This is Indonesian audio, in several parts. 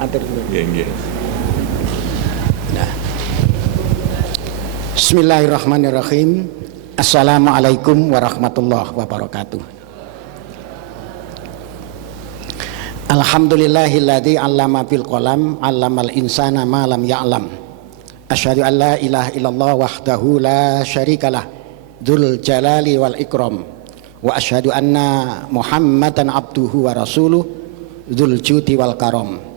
Matur nuwun. Nggih. Nah. Bismillahirrahmanirrahim. Assalamualaikum warahmatullahi wabarakatuh. Alhamdulillahilladzi 'allama bil qalam 'allamal insana ma lam ya'lam. Asyhadu an la ilaha illallah wahdahu la syarikalah dzul jalali wal ikram wa asyhadu anna Muhammadan abduhu wa rasuluh dzul judi wal karam.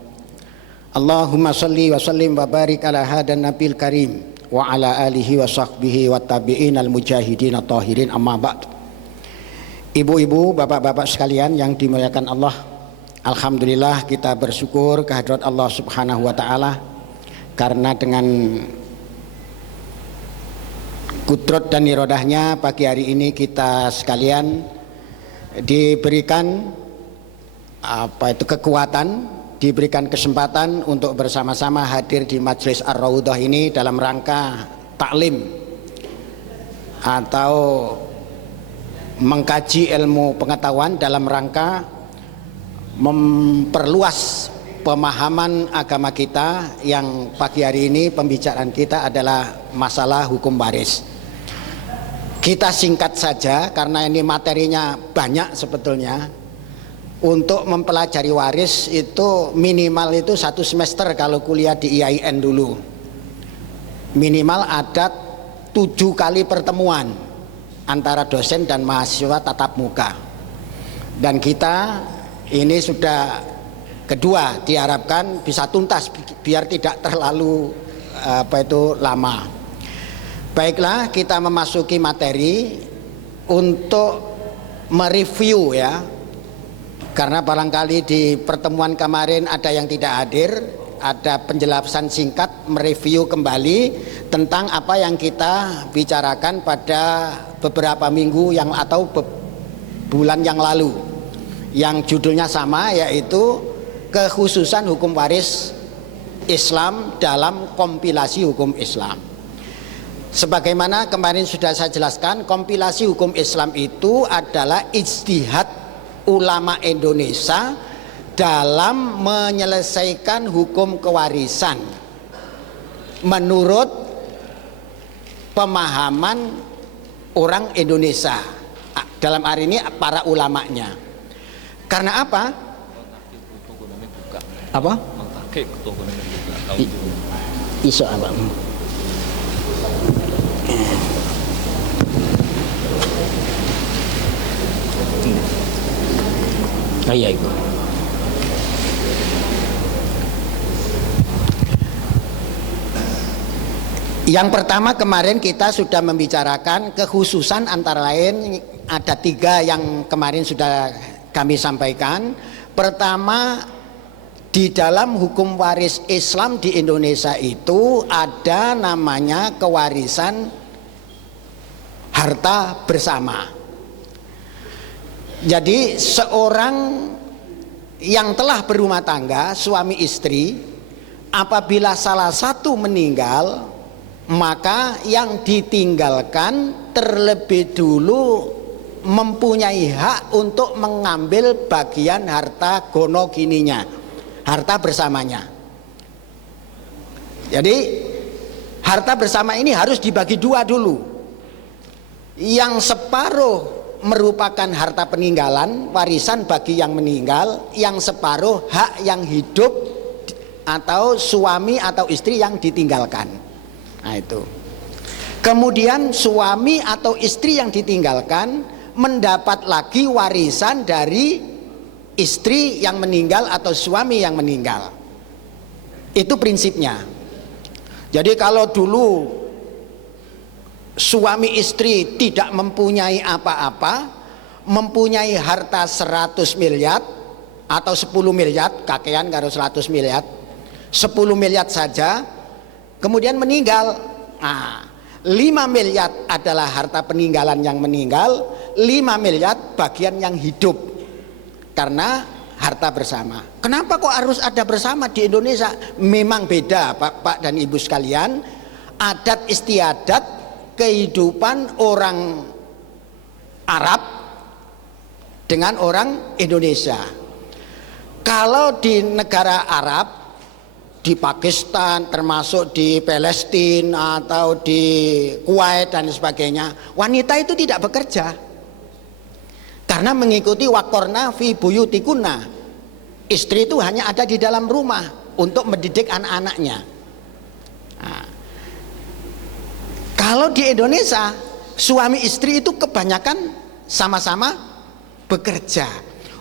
Allahumma shalli wa sallim wa barik ala hadan nabil karim wa ala alihi wa sahbihi wa tabi'in al mujahidin at-tahirin, amma ba'd. Ibu-ibu, bapak-bapak sekalian yang dimuliakan Allah, alhamdulillah kita bersyukur kehadirat Allah Subhanahu wa taala karena dengan kudrat dan irodahnya pagi hari ini kita sekalian diberikan kekuatan, diberikan kesempatan untuk bersama-sama hadir di Majelis Ar-Raudhah ini dalam rangka taklim atau mengkaji ilmu pengetahuan dalam rangka memperluas pemahaman agama kita. Yang pagi hari ini pembicaraan kita adalah masalah hukum waris. Kita singkat saja karena ini materinya banyak sebetulnya. Untuk mempelajari waris itu minimal itu 1 semester kalau kuliah di IAIN dulu. Minimal ada 7 kali pertemuan antara dosen dan mahasiswa tatap muka. Dan kita ini sudah kedua, diharapkan bisa tuntas biar tidak terlalu lama. Baiklah, kita memasuki materi untuk mereview ya. Karena barangkali di pertemuan kemarin ada yang tidak hadir, ada penjelasan singkat mereview kembali tentang apa yang kita bicarakan pada beberapa minggu yang atau bulan yang lalu, yang judulnya sama, yaitu kekhususan hukum waris Islam dalam kompilasi hukum Islam. Sebagaimana kemarin sudah saya jelaskan, kompilasi hukum Islam itu adalah ijtihad ulama Indonesia dalam menyelesaikan hukum kewarisan menurut pemahaman orang Indonesia, dalam hari ini para ulamanya. Karena apa? Apa? Iso apa? Iya itu. Yang pertama, kemarin kita sudah membicarakan kekhususan, antara lain ada 3 yang kemarin sudah kami sampaikan. Pertama, di dalam hukum waris Islam di Indonesia itu ada namanya kewarisan harta bersama. Jadi seorang yang telah berumah tangga, suami istri, apabila salah satu meninggal, maka yang ditinggalkan terlebih dulu mempunyai hak untuk mengambil bagian harta gono gininya, harta bersamanya. Jadi harta bersama ini harus dibagi 2 dulu. Yang separuh merupakan harta peninggalan, warisan bagi yang meninggal, yang separuh hak yang hidup atau suami atau istri yang ditinggalkan. Nah itu. Kemudian suami atau istri yang ditinggalkan mendapat lagi warisan dari istri yang meninggal atau suami yang meninggal. Itu prinsipnya. Jadi kalau dulu suami istri tidak mempunyai apa-apa, mempunyai harta 100 miliar atau 10 miliar, kakean karo 100 miliar, 10 miliar saja, kemudian meninggal. Nah, 5 miliar adalah harta peninggalan yang meninggal, 5 miliar bagian yang hidup, karena harta bersama. Kenapa kok harus ada bersama di Indonesia? Memang beda Pak dan Ibu sekalian, adat istiadat kehidupan orang Arab dengan orang Indonesia. Kalau di negara Arab di Pakistan, termasuk di Palestina atau di Kuwait dan sebagainya, wanita itu tidak bekerja karena mengikuti waqorna fi buyutikunna. Istri itu hanya ada di dalam rumah untuk mendidik anak-anaknya. Nah, kalau di Indonesia suami istri itu kebanyakan sama-sama bekerja.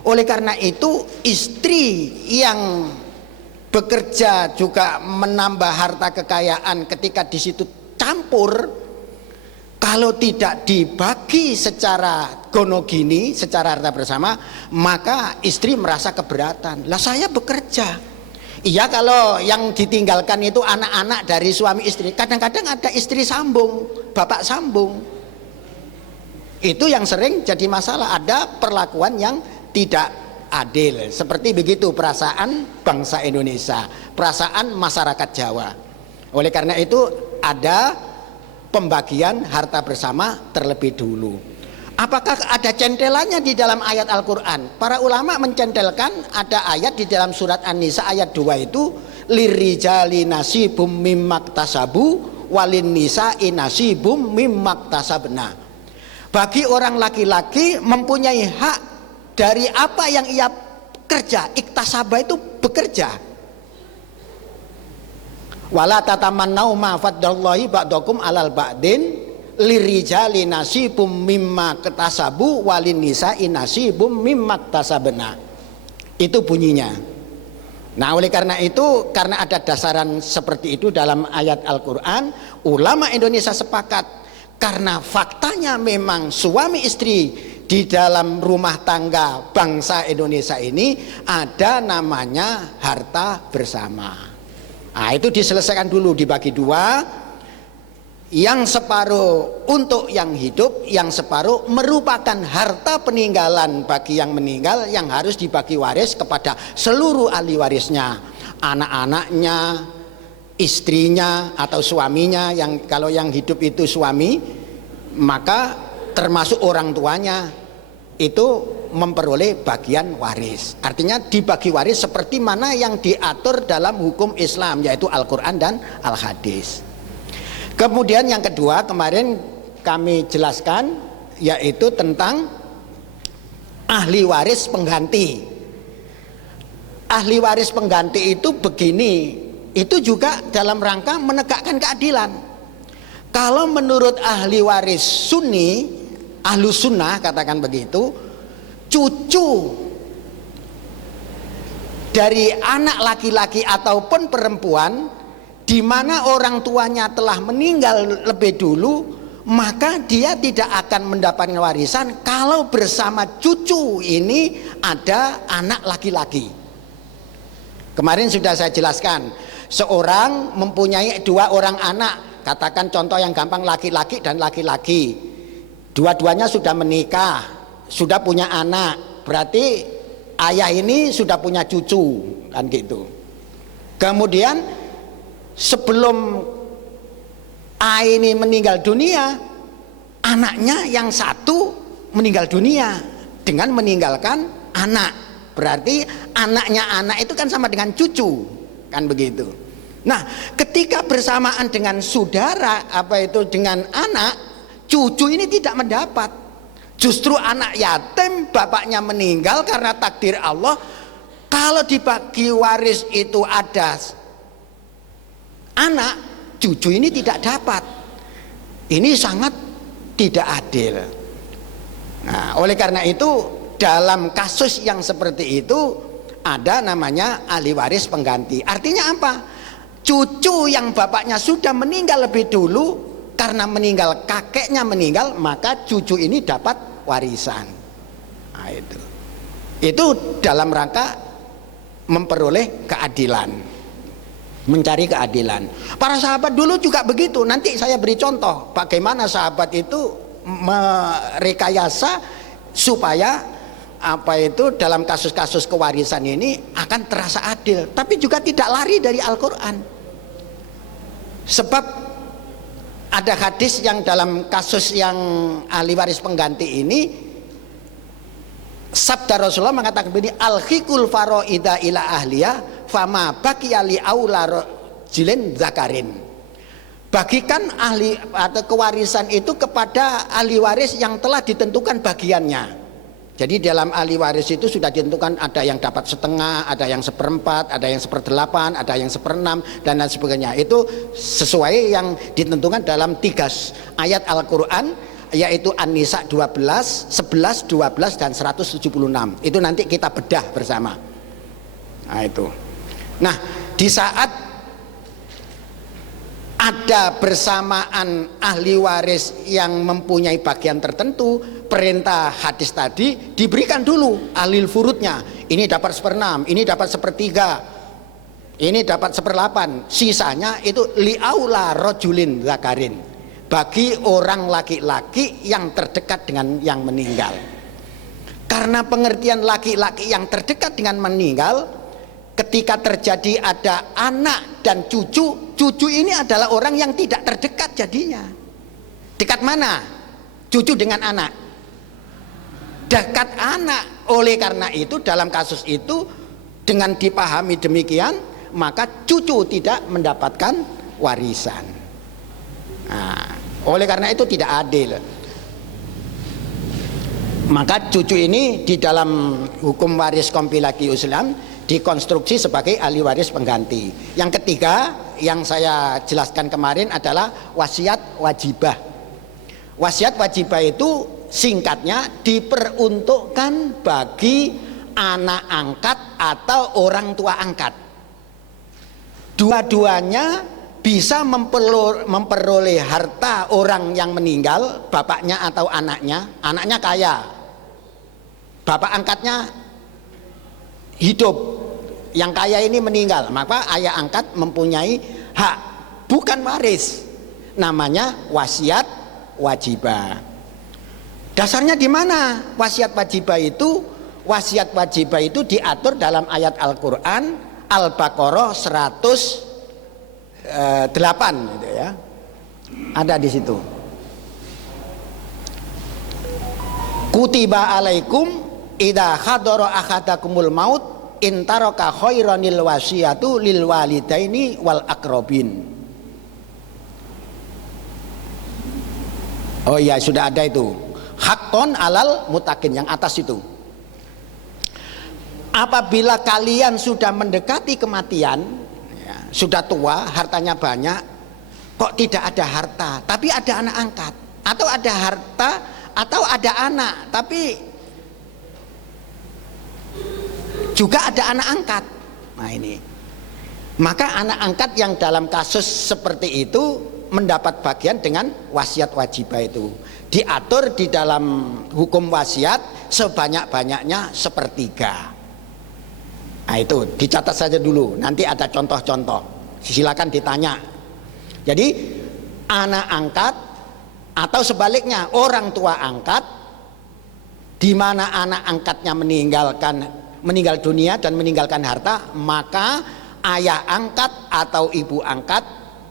Oleh karena itu istri yang bekerja juga menambah harta kekayaan ketika di situ campur, kalau tidak dibagi secara gonogini, secara harta bersama, maka istri merasa keberatan. Lah saya bekerja. Iya, kalau yang ditinggalkan itu anak-anak dari suami istri, kadang-kadang ada istri sambung, bapak sambung. Itu yang sering jadi masalah, ada perlakuan yang tidak adil. Seperti begitu perasaan bangsa Indonesia, perasaan masyarakat Jawa. Oleh karena itu ada pembagian harta bersama terlebih dulu. Apakah ada centelannya di dalam ayat Al-Quran? Para ulama mencentelkan ada ayat di dalam surat An-Nisa ayat 2 itu, lirijali nasibum mimmaktasabu walin nisa'i nasibum mimmaktasabna. Bagi orang laki-laki mempunyai hak dari apa yang ia kerja. Iktasaba itu bekerja. Wala tatamannau ma faddallahi ba'dakum alal ba'din lirijali nasibum mimma katasabu walin nisa'i nasibum mimma ktasabna. Itu bunyinya. Nah, oleh karena itu, karena ada dasaran seperti itu dalam ayat Al-Quran, ulama Indonesia sepakat, karena faktanya memang suami istri di dalam rumah tangga bangsa Indonesia ini ada namanya harta bersama. Nah, itu diselesaikan dulu, dibagi dua, yang separuh untuk yang hidup, yang separuh merupakan harta peninggalan bagi yang meninggal yang harus dibagi waris kepada seluruh ahli warisnya, anak-anaknya, istrinya atau suaminya. Yang kalau yang hidup itu suami, maka termasuk orang tuanya itu memperoleh bagian waris. Artinya dibagi waris seperti mana yang diatur dalam hukum Islam, yaitu Al-Quran dan Al-Hadis. Kemudian yang kedua kemarin kami jelaskan, yaitu tentang ahli waris pengganti. Ahli waris pengganti itu begini, itu juga dalam rangka menegakkan keadilan. Kalau menurut ahli waris Sunni, ahlu sunnah katakan begitu, cucu dari anak laki-laki ataupun perempuan di mana orang tuanya telah meninggal lebih dulu, maka dia tidak akan mendapatkan warisan kalau bersama cucu ini ada anak laki-laki. Kemarin sudah saya jelaskan, seorang mempunyai dua orang anak, katakan contoh yang gampang, laki-laki dan laki-laki, dua-duanya sudah menikah, sudah punya anak, berarti ayah ini sudah punya cucu, kan gitu. Kemudian sebelum A ini meninggal dunia, anaknya yang satu meninggal dunia dengan meninggalkan anak. Berarti anaknya anak itu kan sama dengan cucu, kan begitu. Nah, ketika bersamaan dengan saudara, apa itu dengan anak, cucu ini tidak mendapat. Justru anak yatim, bapaknya meninggal karena takdir Allah. Kalau dibagi waris itu ada anak, cucu ini tidak dapat. Ini sangat tidak adil. Nah, oleh karena itu dalam kasus yang seperti itu ada namanya ahli waris pengganti. Artinya apa? Cucu yang bapaknya sudah meninggal lebih dulu, karena meninggal kakeknya meninggal, maka cucu ini dapat warisan. Nah, itu dalam rangka memperoleh keadilan, mencari keadilan. Para sahabat dulu juga begitu. Nanti saya beri contoh bagaimana sahabat itu merekayasa supaya apa itu dalam kasus-kasus kewarisan ini akan terasa adil, tapi juga tidak lari dari Al-Quran. Sebab ada hadis yang dalam kasus yang ahli waris pengganti ini, sabda Rasulullah mengatakan begini, al-hikul faroida ila ahliya fama baqiya li aula rajulin zakarin. Bagikan ahli atau kewarisan itu kepada ahli waris yang telah ditentukan bagiannya. Jadi dalam ahli waris itu sudah ditentukan ada yang dapat setengah, ada yang seperempat, ada yang seperdelapan, ada yang seperenam dan lain sebagainya. Itu sesuai yang ditentukan dalam 3 ayat Al-Quran, yaitu An-Nisa 12, 11, 12 dan 176. Itu nanti kita bedah bersama. Nah itu. Nah di saat ada bersamaan ahli waris yang mempunyai bagian tertentu, perintah hadis tadi diberikan dulu ahli furudnya. Ini dapat seperenam, ini dapat sepertiga, ini dapat seperdelapan. Sisanya itu liaula rojulin zakarin, bagi orang laki-laki yang terdekat dengan yang meninggal. Karena pengertian laki-laki yang terdekat dengan meninggal, ketika terjadi ada anak dan cucu, cucu ini adalah orang yang tidak terdekat jadinya. Dekat mana? Cucu dengan anak. Dekat anak. Oleh karena itu dalam kasus itu dengan dipahami demikian, maka cucu tidak mendapatkan warisan. Nah, oleh karena itu tidak adil. Maka cucu ini di dalam hukum waris kompilasi Islam dikonstruksi sebagai ahli waris pengganti. Yang ketiga yang saya jelaskan kemarin adalah wasiat wajibah. Wasiat wajibah itu singkatnya diperuntukkan bagi anak angkat atau orang tua angkat. Dua-duanya bisa memperoleh harta orang yang meninggal, bapaknya atau anaknya. Anaknya kaya, bapak angkatnya hidup, yang kaya ini meninggal, maka ayah angkat mempunyai hak, bukan waris, namanya wasiat wajibah. Dasarnya di mana wasiat wajibah itu? Wasiat wajibah itu diatur dalam ayat Al-Quran Al-Baqarah 108 gitu ya. Ada di situ. Kutiba alaikum idza hadara ahadakumul maut in taraka khairanil wasiyatu lil walidaini wal aqrabin. Oh iya, sudah ada itu. Haqqon alal mutakin, yang atas itu. Apabila kalian sudah mendekati kematian, ya, sudah tua, hartanya banyak, kok tidak ada harta, tapi ada anak angkat, atau ada harta, atau ada anak, tapi juga ada anak angkat. Nah ini, maka anak angkat yang dalam kasus seperti itu mendapat bagian dengan wasiat wajibah itu. Diatur di dalam hukum wasiat sebanyak-banyaknya sepertiga. Nah itu dicatat saja dulu, nanti ada contoh-contoh, silakan ditanya. Jadi anak angkat atau sebaliknya orang tua angkat, di mana anak angkatnya meninggal dunia dan meninggalkan harta, maka ayah angkat atau ibu angkat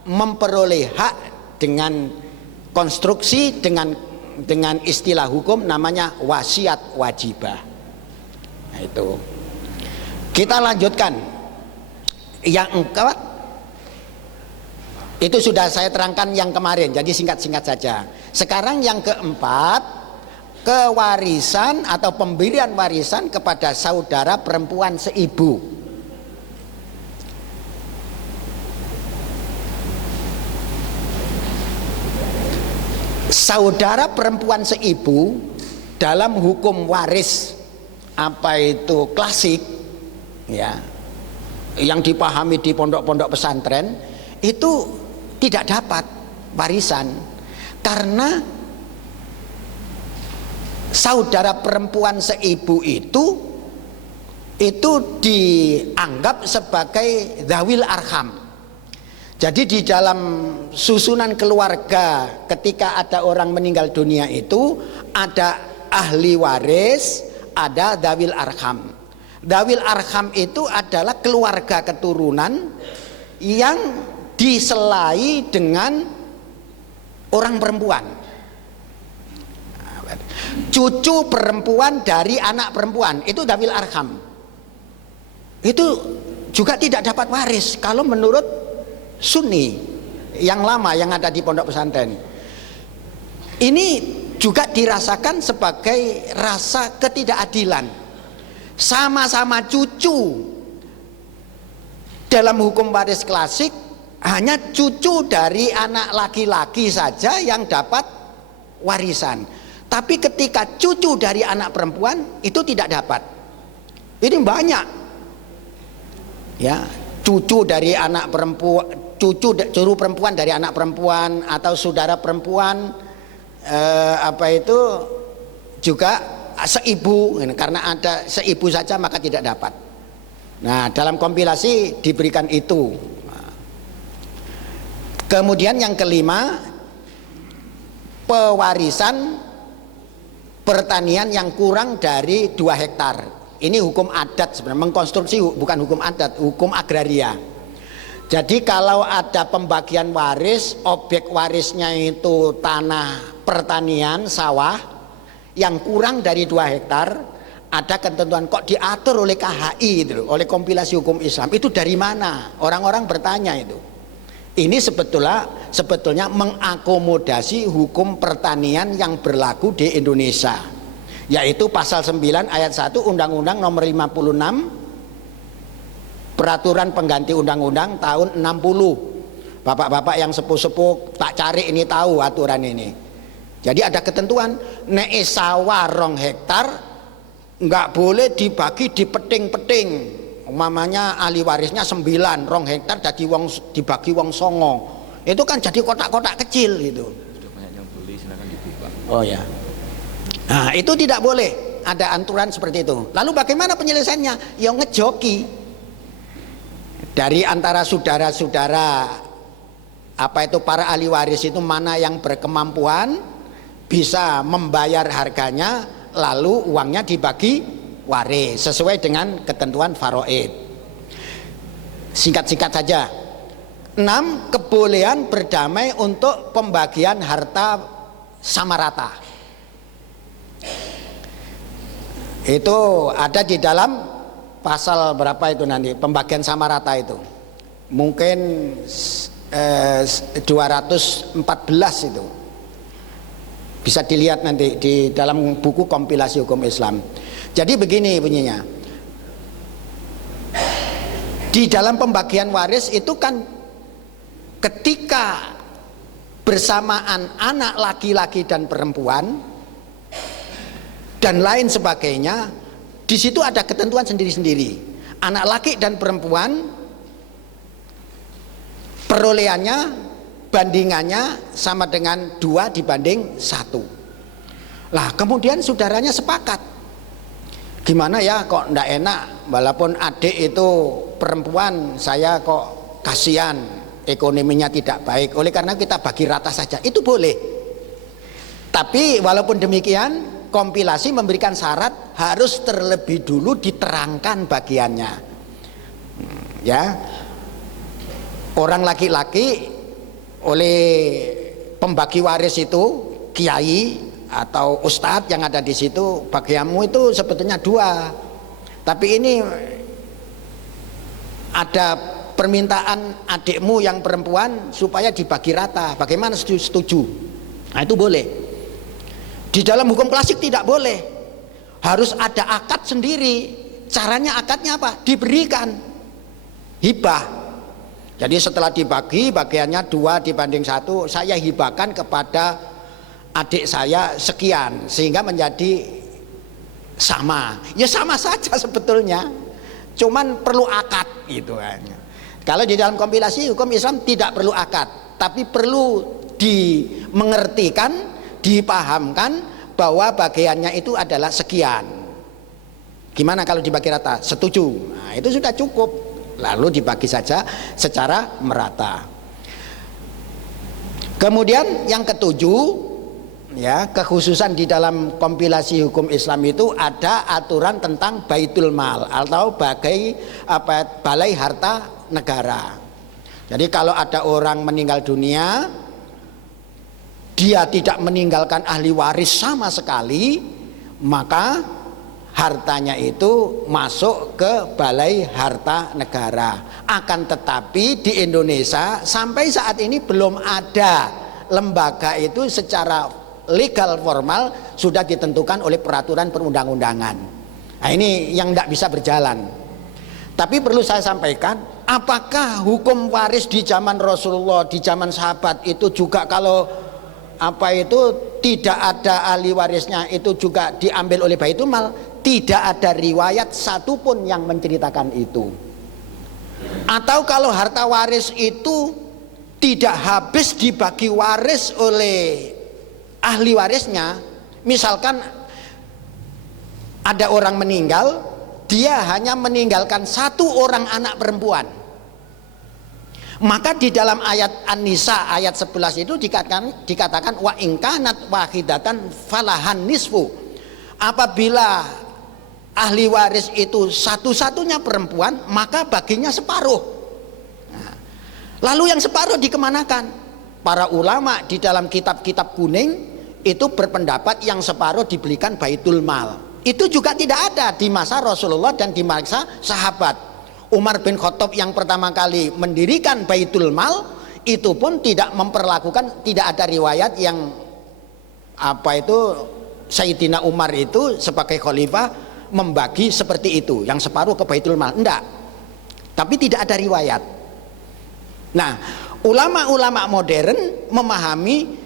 memperoleh hak dengan konstruksi dengan istilah hukum namanya wasiat wajibah. Nah itu. Kita lanjutkan. Yang keempat itu sudah saya terangkan yang kemarin, jadi singkat-singkat saja. Sekarang yang keempat, kewarisan atau pemberian warisan kepada saudara perempuan seibu. Saudara perempuan seibu dalam hukum waris apa itu klasik, ya, yang dipahami di pondok-pondok pesantren itu tidak dapat warisan karena saudara perempuan seibu itu dianggap sebagai dzawil arham. Jadi di dalam susunan keluarga ketika ada orang meninggal dunia itu ada ahli waris, ada dzawil arham. Dzawil arham itu adalah keluarga keturunan yang diselai dengan orang perempuan. Cucu perempuan dari anak perempuan itu dzawil arham. Itu juga tidak dapat waris kalau menurut Sunni yang lama yang ada di pondok pesantren. Ini juga dirasakan sebagai rasa ketidakadilan. Sama-sama cucu dalam hukum waris klasik, hanya cucu dari anak laki-laki saja yang dapat warisan. Tapi ketika cucu dari anak perempuan itu tidak dapat. Ini banyak. Ya, cucu dari anak perempuan, cucu perempuan dari anak perempuan atau saudara perempuan juga seibu, karena ada seibu saja maka tidak dapat. Nah, dalam kompilasi diberikan itu. Kemudian yang kelima, pewarisan pertanian yang kurang dari 2 hektar. Ini hukum adat sebenarnya, mengkonstruksi bukan hukum adat, hukum agraria. Jadi kalau ada pembagian waris, objek warisnya itu tanah pertanian, sawah yang kurang dari 2 hektar, ada ketentuan kok diatur oleh KHI itu, oleh kompilasi hukum Islam. Itu dari mana? Orang-orang bertanya itu. Ini sebetulnya mengakomodasi hukum pertanian yang berlaku di Indonesia, yaitu pasal 9 ayat 1 Undang-Undang nomor 56 Peraturan Pengganti Undang-Undang tahun 60. Bapak-bapak yang sepuh-sepuh tak cari ini tahu aturan ini. Jadi ada ketentuan, nek sawah 2 hektar nggak boleh dibagi di peting-peting. Umpamanya ahli warisnya 9, 2 hektar jadi dibagi wong songo. Itu kan jadi kotak-kotak kecil gitu. Sudah banyak yang beli, silakan dibuka. Oh ya. Nah, itu tidak boleh ada aturan seperti itu. Lalu bagaimana penyelesaiannya? Ya ngejoki dari antara saudara-saudara para ahli waris itu, mana yang berkemampuan bisa membayar harganya, lalu uangnya dibagi waris sesuai dengan ketentuan faraid. Singkat-singkat saja. 6, kebolehan berdamai untuk pembagian harta sama rata. Itu ada di dalam pasal berapa itu nanti, pembagian sama rata itu mungkin 214 itu, bisa dilihat nanti di dalam buku kompilasi hukum Islam. Jadi begini bunyinya, di dalam pembagian waris itu kan ketika bersamaan anak laki-laki dan perempuan dan lain sebagainya, di situ ada ketentuan sendiri-sendiri. Anak laki dan perempuan perolehannya, bandingannya sama dengan 2 dibanding 1. Lah kemudian saudaranya sepakat, gimana ya kok ndak enak, walaupun adik itu perempuan, saya kok kasihan ekonominya tidak baik, oleh karena kita bagi rata saja. Itu boleh. Tapi walaupun demikian, kompilasi memberikan syarat harus terlebih dulu diterangkan bagiannya. Ya, orang laki-laki oleh pembagi waris itu kiai atau ustadz yang ada di situ, bagianmu itu sebetulnya 2, tapi ini ada permintaan adikmu yang perempuan supaya dibagi rata. Bagaimana, setuju? Nah itu boleh. Di dalam hukum klasik tidak boleh, harus ada akad sendiri. Caranya akadnya apa? Diberikan hibah. Jadi setelah dibagi, bagiannya 2 dibanding 1, saya hibahkan kepada adik saya sekian, sehingga menjadi sama. Ya sama saja sebetulnya, cuman perlu akad gitu kan. Kalau di dalam kompilasi hukum Islam tidak perlu akad, tapi perlu dimengertikan, dipahamkan bahwa bagiannya itu adalah sekian. Gimana kalau dibagi rata? Setuju. Nah, itu sudah cukup. Lalu dibagi saja secara merata. Kemudian yang ketujuh, ya, kekhususan di dalam kompilasi hukum Islam itu ada aturan tentang baitul mal atau balai harta negara. Jadi kalau ada orang meninggal dunia, dia tidak meninggalkan ahli waris sama sekali, maka hartanya itu masuk ke balai harta negara. Akan tetapi di Indonesia sampai saat ini belum ada lembaga itu secara legal formal sudah ditentukan oleh peraturan perundang-undangan. Nah, ini yang tidak bisa berjalan. Tapi perlu saya sampaikan, apakah hukum waris di zaman Rasulullah, di zaman sahabat itu juga kalau tidak ada ahli warisnya itu juga diambil oleh Baitul Mal? Tidak ada riwayat satupun yang menceritakan itu. Atau kalau harta waris itu tidak habis dibagi waris oleh ahli warisnya, misalkan ada orang meninggal, dia hanya meninggalkan satu orang anak perempuan, maka di dalam ayat An-Nisa ayat 11 itu dikatakan wa ingkanat wahidatan falahan nisfu. Apabila ahli waris itu satu-satunya perempuan, maka baginya separuh. Nah, lalu yang separuh dikemanakan? Para ulama di dalam kitab-kitab kuning itu berpendapat yang separuh dibelikan Baitul Mal. Itu juga tidak ada di masa Rasulullah dan di masa sahabat. Umar bin Khattab yang pertama kali mendirikan Baitul Mal itu pun tidak memperlakukan, tidak ada riwayat yang Sayyidina Umar itu sebagai khalifah membagi seperti itu, yang separuh ke Baitul Mal, enggak. Tapi tidak ada riwayat. Nah, ulama-ulama modern memahami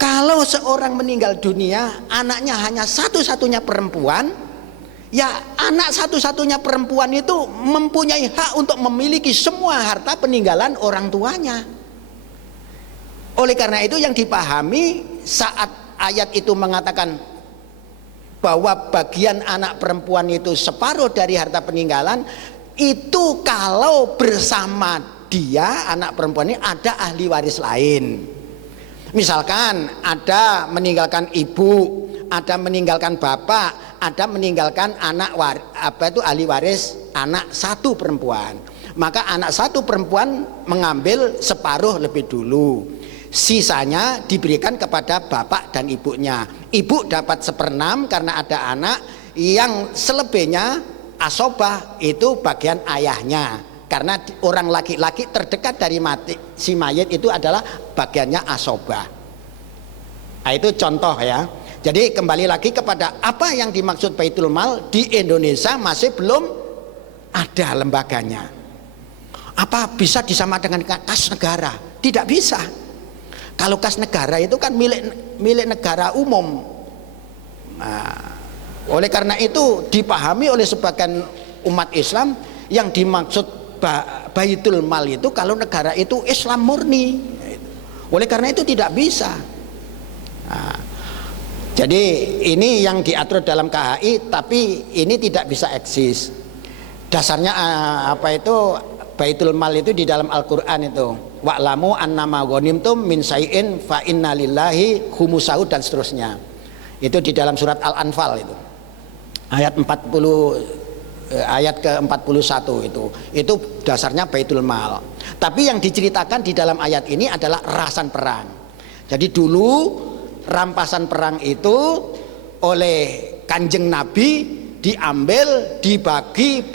kalau seorang meninggal dunia, anaknya hanya satu-satunya perempuan, ya anak satu-satunya perempuan itu mempunyai hak untuk memiliki semua harta peninggalan orang tuanya. Oleh karena itu yang dipahami saat ayat itu mengatakan bahwa bagian anak perempuan itu separuh dari harta peninggalan, itu kalau bersama dia anak perempuan ini ada ahli waris lain. Misalkan ada meninggalkan ibu, ada meninggalkan bapak, ada meninggalkan anak ahli waris anak satu perempuan. Maka anak satu perempuan mengambil separuh lebih dulu. Sisanya diberikan kepada bapak dan ibunya. Ibu dapat 1/6 karena ada anak, yang selebihnya asobah itu bagian ayahnya. Karena orang laki-laki terdekat dari si mayit itu adalah bagiannya asobah. Nah, itu contoh ya. Jadi kembali lagi kepada apa yang dimaksud Baitul Mal, di Indonesia masih belum ada lembaganya. Apa bisa disama dengan kas negara? Tidak bisa. Kalau kas negara itu kan milik negara umum. Nah, oleh karena itu dipahami oleh sebagian umat Islam yang dimaksud Baitul Mal itu kalau negara itu Islam murni. Oleh karena itu tidak bisa. Nah, jadi ini yang diatur dalam KHI, tapi ini tidak bisa eksis. Dasarnya Baitul Mal itu di dalam Al-Qur'an itu wa'lamu annama ghanimtum min syai'in fa inna lillahi khumusahu dan seterusnya. Itu di dalam surat Al-Anfal itu. Ayat ke-41 itu dasarnya Baitul Mal. Tapi yang diceritakan di dalam ayat ini adalah rampasan perang. Jadi dulu rampasan perang itu oleh Kanjeng Nabi diambil, dibagi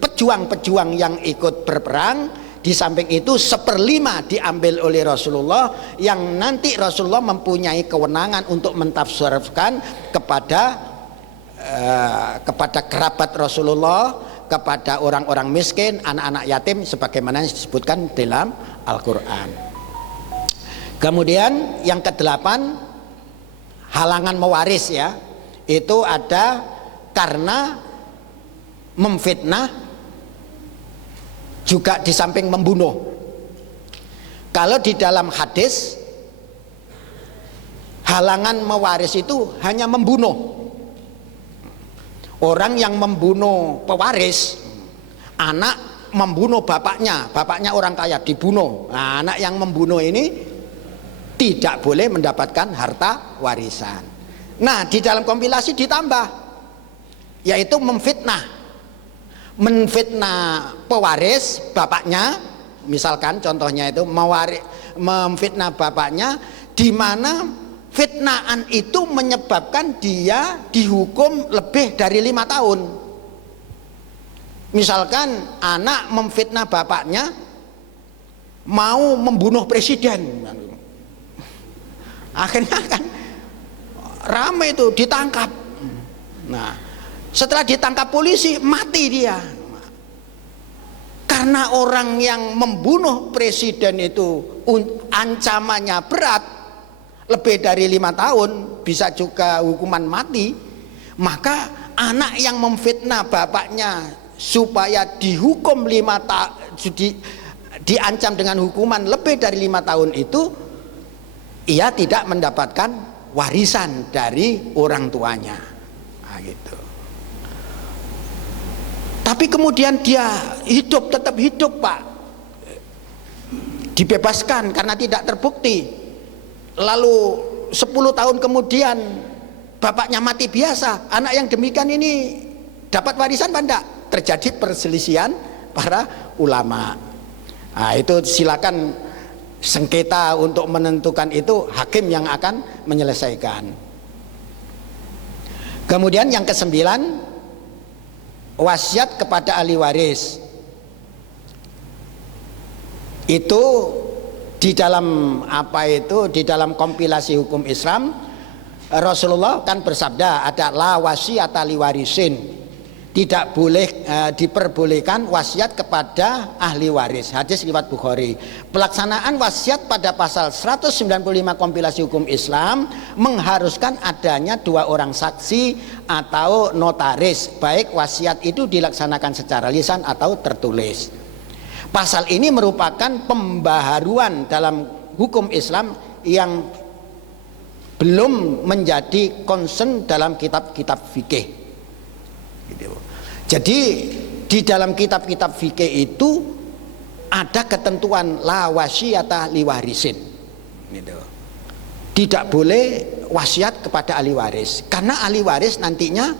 pejuang-pejuang yang ikut berperang. Di samping itu 1/5 diambil oleh Rasulullah, yang nanti Rasulullah mempunyai kewenangan untuk mentafsirkan kepada kerabat Rasulullah, kepada orang-orang miskin, anak-anak yatim, sebagaimana disebutkan dalam Al-Quran. Kemudian yang ke-8, halangan mewaris ya, itu ada karena memfitnah, juga di samping membunuh. Kalau di dalam hadis, halangan mewaris itu hanya membunuh. Orang yang membunuh pewaris, anak membunuh bapaknya orang kaya dibunuh. Nah, anak yang membunuh ini tidak boleh mendapatkan harta warisan. Nah, di dalam kompilasi ditambah, yaitu memfitnah pewaris bapaknya. Misalkan contohnya itu memfitnah bapaknya, di mana fitnaan itu menyebabkan dia dihukum lebih dari 5 tahun. Misalkan anak memfitnah bapaknya mau membunuh presiden, akhirnya kan ramai itu, ditangkap. Nah, setelah ditangkap polisi mati dia. Karena orang yang membunuh presiden itu ancamannya berat, lebih dari 5 tahun, bisa juga hukuman mati, maka anak yang memfitnah bapaknya supaya dihukum diancam dengan hukuman lebih dari 5 tahun itu, ia tidak mendapatkan warisan dari orang tuanya. Nah, gitu. Tapi kemudian dia tetap hidup Pak, dibebaskan karena tidak terbukti. Lalu 10 tahun kemudian bapaknya mati biasa, anak yang demikian ini dapat warisan apa enggak? Terjadi perselisihan para ulama. Nah, itu silakan sengketa untuk menentukan, itu hakim yang akan menyelesaikan. Kemudian yang ke-9, wasiat kepada ahli waris. Itu di dalam di dalam kompilasi hukum Islam, Rasulullah kan bersabda, ada la wasiata li warisin, tidak boleh diperbolehkan wasiat kepada ahli waris. Hadis riwayat Bukhari. Pelaksanaan wasiat pada pasal 195 kompilasi hukum Islam mengharuskan adanya 2 orang saksi atau notaris, baik wasiat itu dilaksanakan secara lisan atau tertulis. Pasal ini merupakan pembaharuan dalam hukum Islam yang belum menjadi concern dalam kitab-kitab fikih. Gitu. Jadi di dalam kitab-kitab fikih itu ada ketentuan la wasiyata li warisin. Gitu. Tidak boleh wasiat kepada ahli waris, karena ahli waris nantinya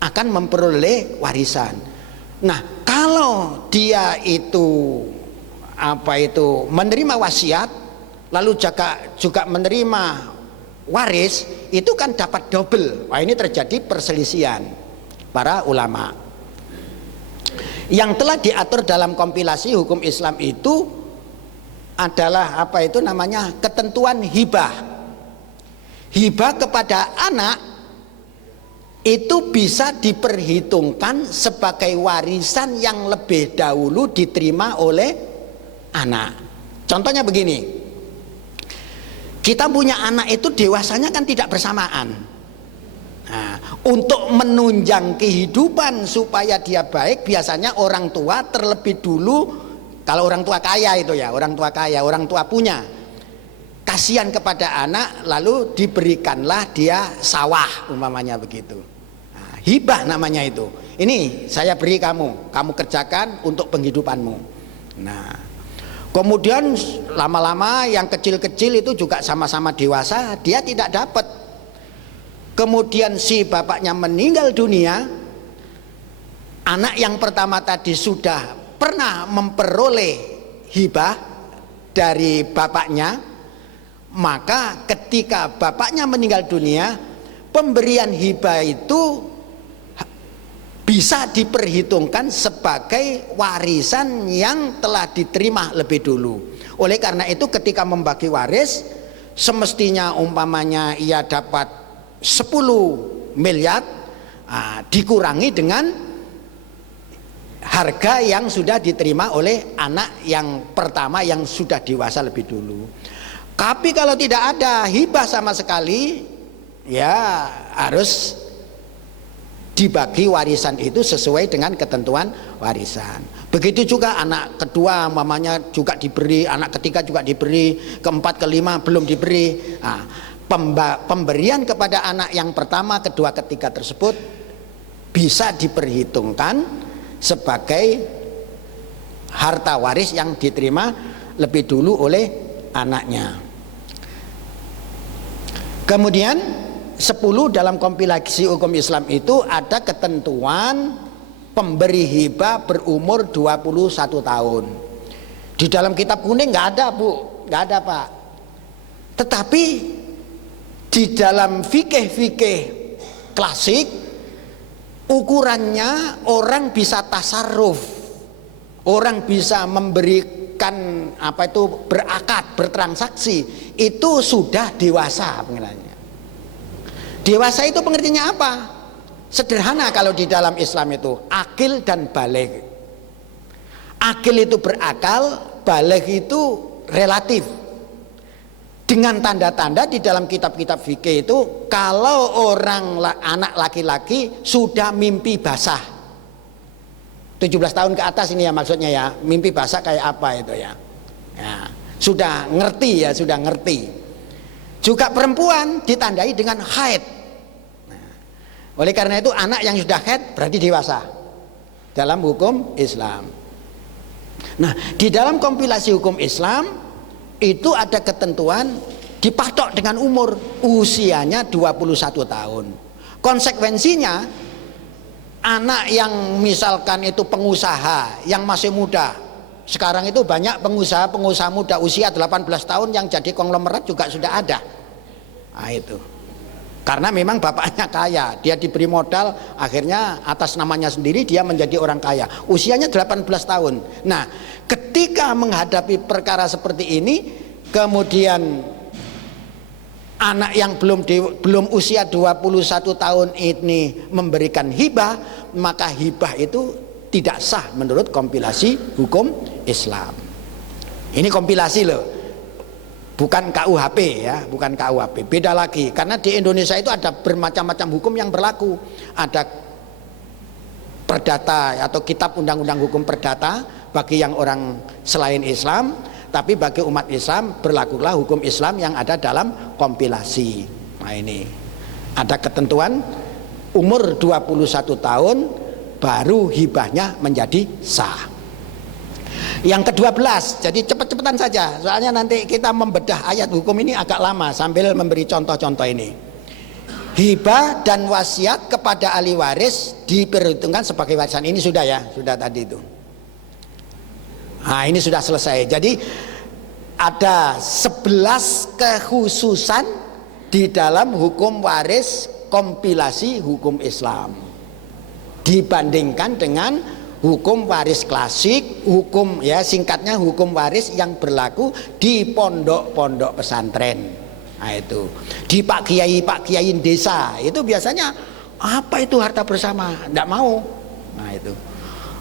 akan memperoleh warisan. Nah, kalau dia itu menerima wasiat lalu juga menerima waris, itu kan dapat double. Wah, ini terjadi perselisihan para ulama. Yang telah diatur dalam kompilasi hukum Islam itu adalah ketentuan hibah. Hibah kepada anak itu bisa diperhitungkan sebagai warisan yang lebih dahulu diterima oleh anak. Contohnya begini, kita punya anak itu dewasanya kan tidak bersamaan. Nah, untuk menunjang kehidupan supaya dia baik, biasanya orang tua terlebih dulu, kalau orang tua kaya itu ya, orang tua punya, kasihan kepada anak, lalu diberikanlah dia sawah umpamanya begitu. Nah, hibah namanya itu. Ini saya beri kamu kerjakan untuk penghidupanmu. Nah, kemudian lama-lama yang kecil-kecil itu juga sama-sama dewasa, dia tidak dapat. Kemudian si bapaknya meninggal dunia, anak yang pertama tadi sudah pernah memperoleh hibah dari bapaknya, maka ketika bapaknya meninggal dunia, pemberian hibah itu bisa diperhitungkan sebagai warisan yang telah diterima lebih dulu. Oleh karena itu ketika membagi waris, semestinya umpamanya ia dapat 10 miliar, dikurangi dengan harga yang sudah diterima oleh anak yang pertama yang sudah dewasa lebih dulu. Tapi kalau tidak ada hibah sama sekali, ya harus dibagi warisan itu sesuai dengan ketentuan warisan. Begitu juga anak kedua mamanya juga diberi, anak ketiga juga diberi, keempat kelima belum diberi. Pemberian kepada anak yang pertama, kedua, ketiga tersebut bisa diperhitungkan sebagai harta waris yang diterima lebih dulu oleh anaknya. Kemudian 10 dalam kompilasi hukum Islam itu ada ketentuan pemberi hibah berumur 21 tahun. Di dalam kitab kuning nggak ada Bu, nggak ada Pak. Tetapi di dalam fikih-fikih klasik ukurannya orang bisa tasarruf, orang bisa memberikan berakad, bertransaksi, itu sudah dewasa pengertiannya. Dewasa itu pengertiannya apa? Sederhana kalau di dalam Islam itu akil dan baligh. Akil itu berakal, baligh itu relatif. Dengan tanda-tanda di dalam kitab-kitab fikih itu, kalau anak laki-laki sudah mimpi basah 17 tahun ke atas ini ya maksudnya ya, mimpi basah kayak apa itu ya, sudah ngerti ya, sudah ngerti. Juga perempuan ditandai dengan haid. Oleh karena itu anak yang sudah haid berarti dewasa dalam hukum Islam. Nah, di dalam kompilasi hukum Islam itu ada ketentuan dipatok dengan umur, usianya 21 tahun. Konsekuensinya anak yang misalkan itu pengusaha yang masih muda, sekarang itu banyak pengusaha muda usia 18 tahun yang jadi konglomerat juga sudah ada. Nah itu karena memang bapaknya kaya, dia diberi modal, akhirnya atas namanya sendiri dia menjadi orang kaya, usianya 18 tahun. Nah, ketika menghadapi perkara seperti ini, kemudian anak yang belum usia 21 tahun ini memberikan hibah, maka hibah itu tidak sah menurut kompilasi hukum Islam. Ini kompilasi loh, bukan KUHP ya, bukan KUHP, beda lagi. Karena di Indonesia itu ada bermacam-macam hukum yang berlaku. Ada perdata atau kitab undang-undang hukum perdata bagi yang orang selain Islam, tapi bagi umat Islam berlakulah hukum Islam yang ada dalam kompilasi. Nah ini ada ketentuan umur 21 tahun baru hibahnya menjadi sah. Yang ke-12, jadi cepat-cepatan saja, soalnya nanti kita membedah ayat hukum ini agak lama sambil memberi contoh-contoh ini. Hibah dan wasiat kepada ahli waris diperhitungkan sebagai warisan. Ini sudah ya, sudah tadi itu. Nah ini sudah selesai. Jadi ada 11 kekhususan di dalam hukum waris kompilasi hukum Islam dibandingkan dengan hukum waris klasik, hukum ya singkatnya hukum waris yang berlaku di pondok-pondok pesantren. Nah itu di pak kiai desa itu biasanya apa itu harta bersama, tidak mau. Nah itu,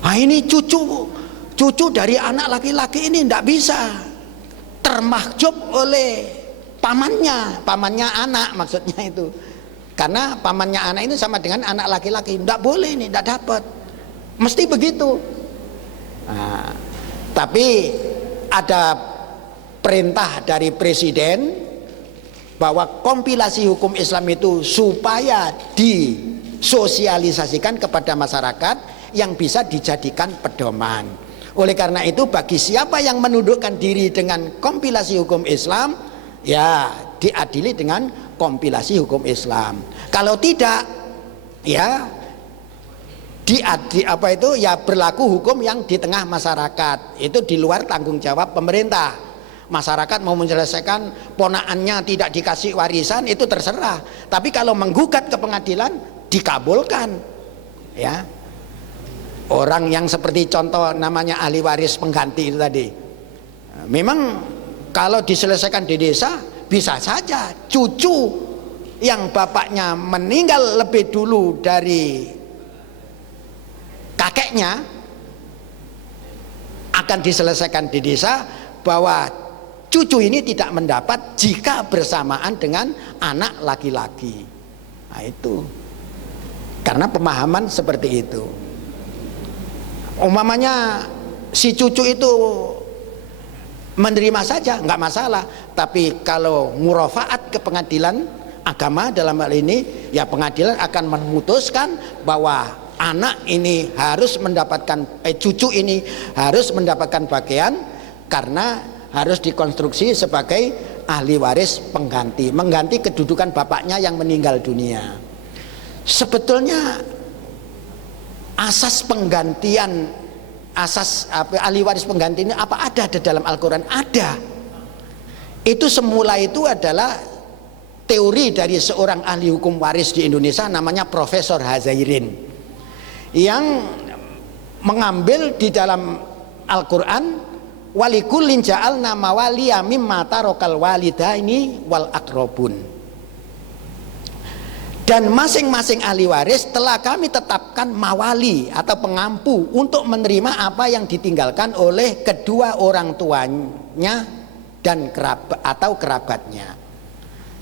nah ini cucu dari anak laki-laki ini tidak bisa termahjub oleh pamannya anak, maksudnya itu karena pamannya anak itu sama dengan anak laki-laki, tidak boleh ini, tidak dapat, mesti begitu. Nah, tapi ada perintah dari presiden bahwa kompilasi hukum Islam itu supaya disosialisasikan kepada masyarakat yang bisa dijadikan pedoman. Oleh karena itu bagi siapa yang menundukkan diri dengan kompilasi hukum Islam, ya diadili dengan kompilasi hukum Islam. Kalau tidak, ya berlaku hukum yang di tengah masyarakat, itu di luar tanggung jawab pemerintah. Masyarakat mau menyelesaikan ponakannya tidak dikasih warisan itu terserah, tapi kalau menggugat ke pengadilan dikabulkan. Ya, orang yang seperti contoh namanya ahli waris pengganti itu tadi, memang kalau diselesaikan di desa bisa saja cucu yang bapaknya meninggal lebih dulu dari kakeknya akan diselesaikan di desa, bahwa cucu ini tidak mendapat jika bersamaan dengan anak laki-laki. Nah itu karena pemahaman seperti itu. Umpamanya si cucu itu menerima saja nggak masalah, tapi kalau murafaat ke pengadilan agama dalam hal ini, ya pengadilan akan memutuskan bahwa anak ini harus mendapatkan cucu ini harus mendapatkan bagian karena harus dikonstruksi sebagai ahli waris pengganti, mengganti kedudukan bapaknya yang meninggal dunia. Sebetulnya asas penggantian, asas ahli waris pengganti ini apa ada dalam Al-Quran? Ada. Itu semula itu adalah teori dari seorang ahli hukum waris di Indonesia namanya Profesor Hazairin, yang mengambil di dalam Al-Quran, walikullin ja'alna mawaliya mimma tarokal walidaini wal aqrabun. Dan masing-masing ahli waris telah kami tetapkan mawali atau pengampu untuk menerima apa yang ditinggalkan oleh kedua orang tuanya dan kerabatnya.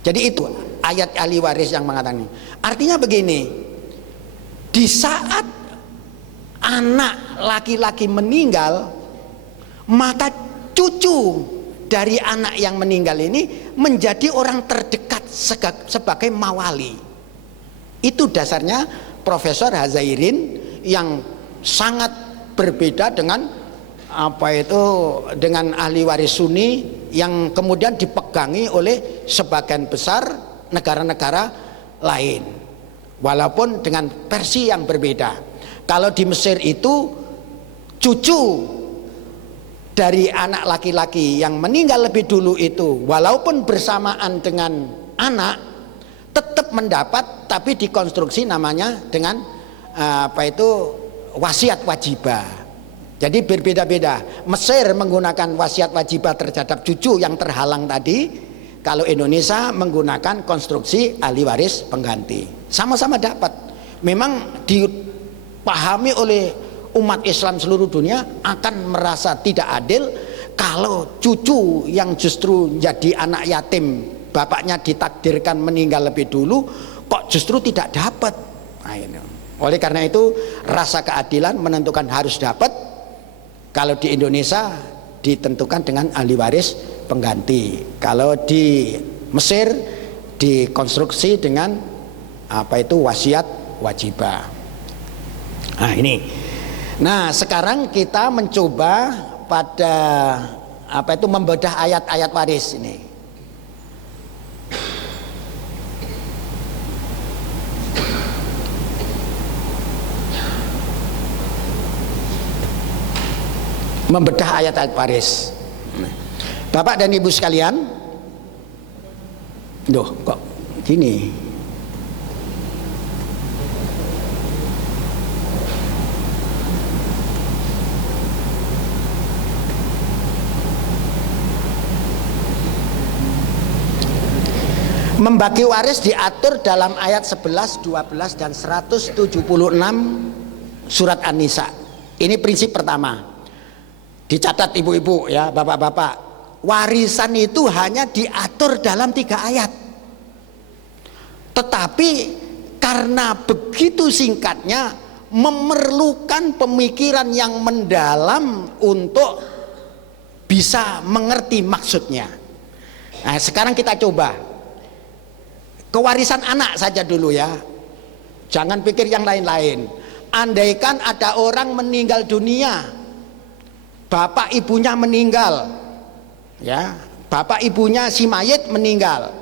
Jadi itu ayat ahli waris yang mengatakan. Artinya begini, di saat anak laki-laki meninggal, maka cucu dari anak yang meninggal ini menjadi orang terdekat sebagai mawali. Itu dasarnya Profesor Hazairin yang sangat berbeda dengan dengan ahli waris Sunni yang kemudian dipegangi oleh sebagian besar negara-negara lain, walaupun dengan versi yang berbeda. Kalau di Mesir itu cucu dari anak laki-laki yang meninggal lebih dulu itu walaupun bersamaan dengan anak tetap mendapat, tapi dikonstruksi namanya dengan wasiat wajibah. Jadi berbeda-beda. Mesir menggunakan wasiat wajibah terhadap cucu yang terhalang tadi, kalau Indonesia menggunakan konstruksi ahli waris pengganti. Sama-sama dapat. Memang dipahami oleh umat Islam seluruh dunia akan merasa tidak adil kalau cucu yang justru jadi anak yatim, bapaknya ditakdirkan meninggal lebih dulu, kok justru tidak dapat. Nah, ini. Oleh karena itu rasa keadilan menentukan harus dapat. Kalau di Indonesia ditentukan dengan ahli waris pengganti. Kalau di Mesir dikonstruksi dengan wasiat wajibah. Nah ini. Nah sekarang kita mencoba pada membedah ayat-ayat waris ini. Membedah ayat-ayat waris. Bapak dan Ibu sekalian, kok gini? Membagi waris diatur dalam ayat 11, 12 dan 176 surat An-Nisa. Ini prinsip pertama. Dicatat ibu-ibu ya, bapak-bapak, warisan itu hanya diatur dalam 3 ayat. Tetapi karena begitu singkatnya memerlukan pemikiran yang mendalam untuk bisa mengerti maksudnya. Nah, sekarang kita coba kewarisan anak saja dulu ya. Jangan pikir yang lain-lain. Andaikan ada orang meninggal dunia, bapak ibunya meninggal, ya, bapak ibunya si mayit meninggal,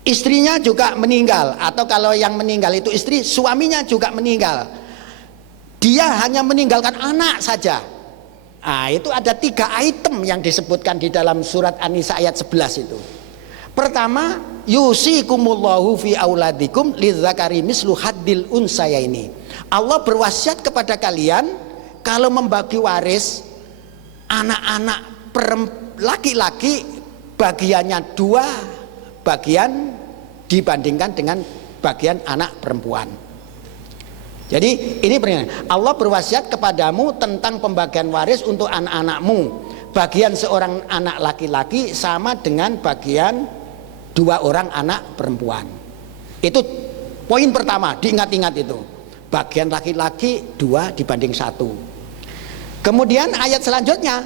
istrinya juga meninggal, atau kalau yang meninggal itu istri, suaminya juga meninggal, dia hanya meninggalkan anak saja. Nah, itu ada 3 item yang disebutkan di dalam surat An-Nisa ayat 11 itu. Pertama, yusikumullahu fi auladikum lidzakari mislu haddil unsayaini. Allah berwasiat kepada kalian kalau membagi waris, anak-anak laki-laki bagiannya 2 bagian dibandingkan dengan bagian anak perempuan. Jadi ini peringatan. Allah berwasiat kepadamu tentang pembagian waris untuk anak-anakmu. Bagian seorang anak laki-laki sama dengan bagian 2 orang anak perempuan. Itu poin pertama, diingat-ingat itu. Bagian laki-laki 2 dibanding 1. Kemudian ayat selanjutnya,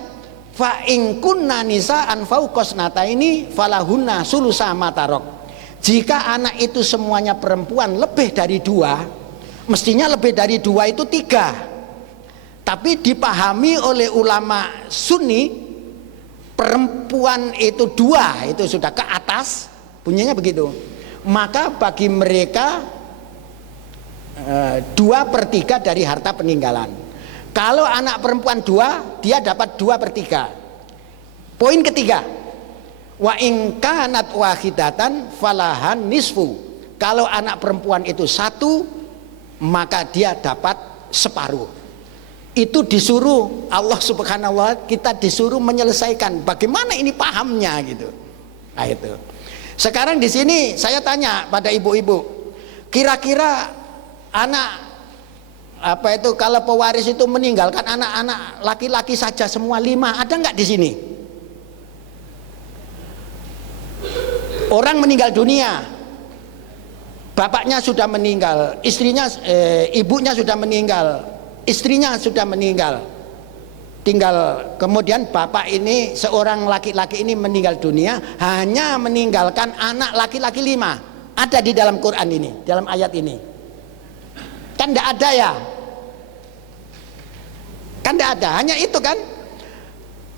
fa in kunna nisaan fauqasnataini falahunna sulusa ma tarok. Jika anak itu semuanya perempuan lebih dari 2, mestinya lebih dari 2 itu 3. Tapi dipahami oleh ulama Sunni, perempuan itu 2 itu sudah ke atas, bunyinya begitu. Maka bagi mereka 2/3 dari harta peninggalan. Kalau anak perempuan 2, dia dapat 2/3. Poin ketiga, Wa in kanat wahidatan falahan nisfu. Kalau anak perempuan itu satu, maka dia dapat separuh. Itu disuruh Allah Subhanahu wa ta'ala, kita disuruh menyelesaikan. Bagaimana ini pahamnya gitu. Nah itu. Sekarang di sini saya tanya pada ibu-ibu, kira-kira anak apa itu kalau pewaris itu meninggalkan anak-anak laki-laki saja semua 5, ada nggak di sini? Orang meninggal dunia, bapaknya sudah meninggal, ibunya sudah meninggal, istrinya sudah meninggal, tinggal kemudian bapak ini seorang laki-laki ini meninggal dunia, hanya meninggalkan anak laki-laki 5. Ada di dalam Quran ini, dalam ayat ini. Kan tidak ada ya? Kan tidak ada, hanya itu kan.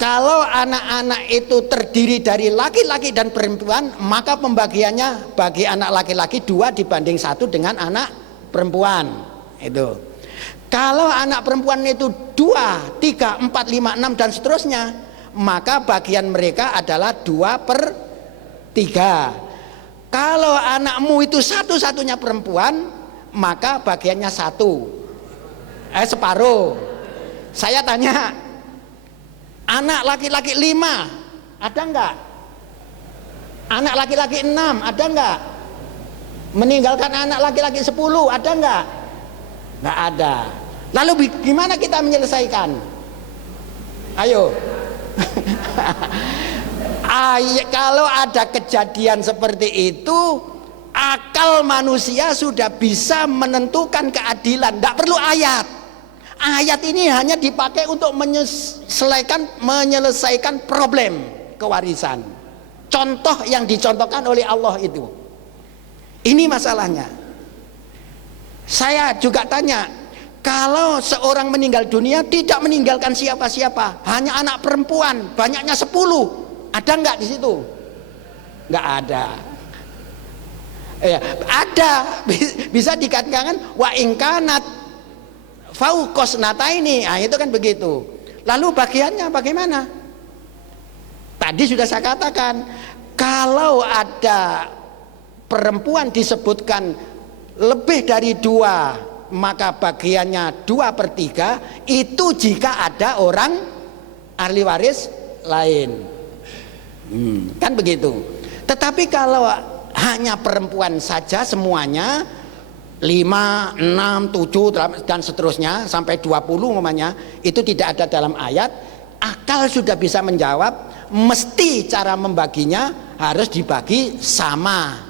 Kalau anak-anak itu terdiri dari laki-laki dan perempuan, maka pembagiannya bagi anak laki-laki 2 dibanding 1 dengan anak perempuan. Itu. Kalau anak perempuan itu 2, 3, 4, 5, 6 dan seterusnya, maka bagian mereka adalah 2/3. Kalau anakmu itu satu-satunya perempuan, maka bagiannya 1, separuh. Saya tanya, anak laki-laki 5 ada enggak? Anak laki-laki 6 ada enggak? Meninggalkan anak laki-laki 10 ada enggak? Enggak ada. Lalu gimana kita menyelesaikan? Ayo. Kalau ada kejadian seperti itu, akal manusia sudah bisa menentukan keadilan, tidak perlu ayat. Ayat ini hanya dipakai untuk menyelesaikan problem kewarisan. Contoh yang dicontohkan oleh Allah itu. Ini masalahnya. Saya juga tanya, kalau seorang meninggal dunia tidak meninggalkan siapa-siapa, hanya anak perempuan, banyaknya 10, ada nggak di situ? Nggak ada. Ada, bisa dikatakan wa ingkanat fauqos nataini, itu kan begitu. Lalu bagiannya bagaimana? Tadi sudah saya katakan, kalau ada perempuan disebutkan lebih dari 2, maka bagiannya 2/3, itu jika ada orang ahli waris lain. Kan begitu. Tetapi kalau hanya perempuan saja semuanya 5, 6, 7 dan seterusnya sampai 20 umpamanya, itu tidak ada dalam ayat. Akal sudah bisa menjawab, mesti cara membaginya harus dibagi sama.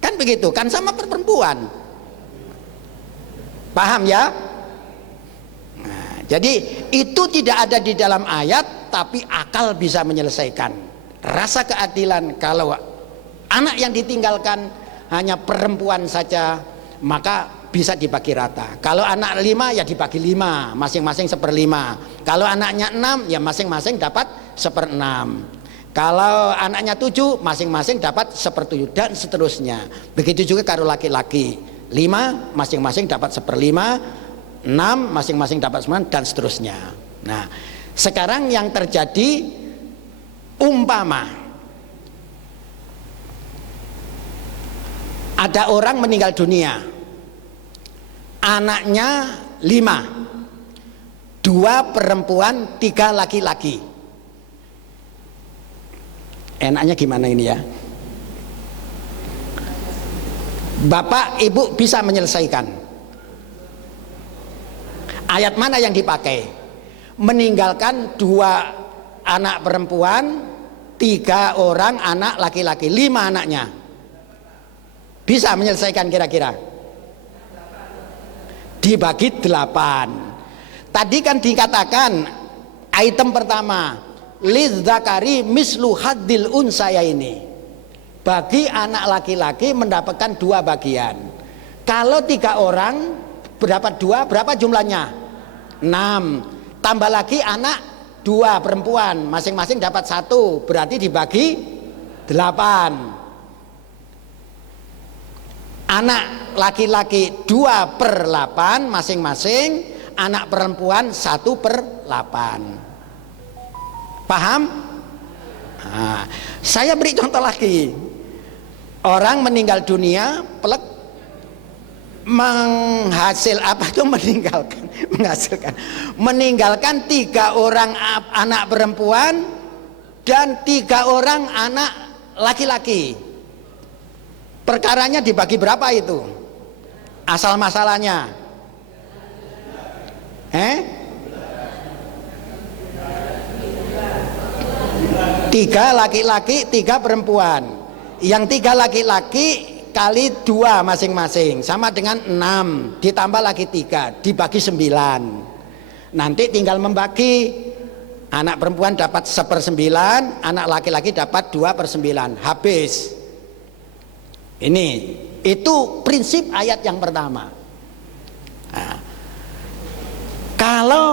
Kan begitu, kan sama perempuan. Paham ya? Nah, jadi itu tidak ada di dalam ayat, tapi akal bisa menyelesaikan. Rasa keadilan kalau anak yang ditinggalkan hanya perempuan saja, maka bisa dibagi rata. Kalau anak 5 ya dibagi 5, masing-masing 1/5. Kalau anaknya 6 ya masing-masing dapat 1/6. Kalau anaknya 7 masing-masing dapat 1/7 dan seterusnya. Begitu juga kalau laki-laki 5 masing-masing dapat 1/5, 6 masing-masing dapat 9 dan seterusnya. Nah, sekarang yang terjadi umpama ada orang meninggal dunia, anaknya 5, 2 perempuan, 3 laki-laki. Enaknya gimana ini ya? Bapak ibu bisa menyelesaikan. Ayat mana yang dipakai? Meninggalkan 2 anak perempuan, 3 orang anak laki-laki, 5 anaknya. Bisa menyelesaikan kira-kira? Dibagi 8. Tadi kan dikatakan item pertama, lidzakari mislu haddil unsaya ini. Bagi anak laki-laki mendapatkan 2 bagian. Kalau 3 orang berapa 2? Berapa jumlahnya? 6. Tambah lagi anak 2 perempuan, masing-masing dapat 1, berarti dibagi 8. Anak laki-laki 2/8 masing-masing, anak perempuan 1/8. Paham? Nah, saya beri contoh lagi. Orang meninggal dunia, pelek meninggalkan 3 orang anak perempuan dan 3 orang anak laki-laki. Perkaranya dibagi berapa itu? Asal masalahnya? 3 laki-laki, 3 perempuan. Yang 3 laki-laki kali 2 masing-masing sama dengan 6, ditambah lagi 3 dibagi 9. Nanti tinggal membagi. Anak perempuan dapat 1/9, anak laki-laki dapat 2/9, habis. Ini itu prinsip ayat yang pertama. Nah, kalau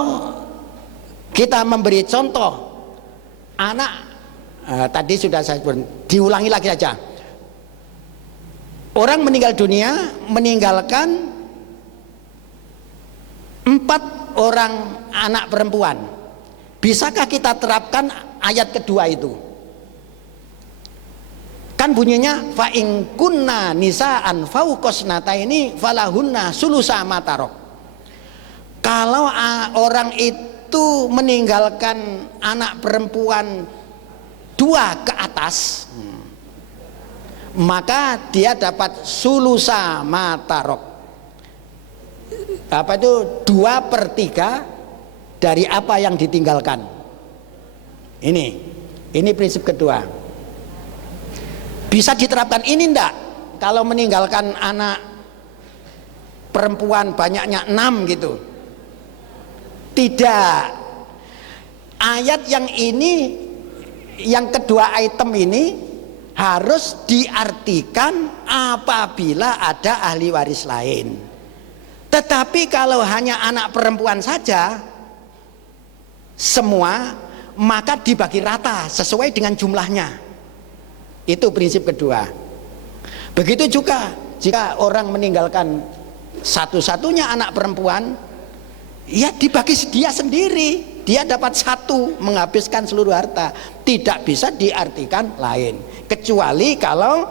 kita memberi contoh anak, tadi sudah saya sebut, diulangi lagi saja. Orang meninggal dunia meninggalkan 4 orang anak perempuan. Bisakah kita terapkan ayat kedua itu? Kan bunyinya fa in kunna nisaan fauqasnataini falahunna sulusa ma tarok. Kalau orang itu meninggalkan anak perempuan 2 ke atas, maka dia dapat sulusa ma tarok. Apa itu? 2/3 dari apa yang ditinggalkan. Ini prinsip kedua. Bisa diterapkan ini enggak? Kalau meninggalkan anak perempuan banyaknya 6 gitu. Tidak. Ayat yang ini, yang kedua item ini harus diartikan apabila ada ahli waris lain. Tetapi kalau hanya anak perempuan saja semua, maka dibagi rata sesuai dengan jumlahnya. Itu prinsip kedua. Begitu juga jika orang meninggalkan satu-satunya anak perempuan, ya dibagi dia sendiri. Dia dapat 1, menghabiskan seluruh harta. Tidak bisa diartikan lain, kecuali kalau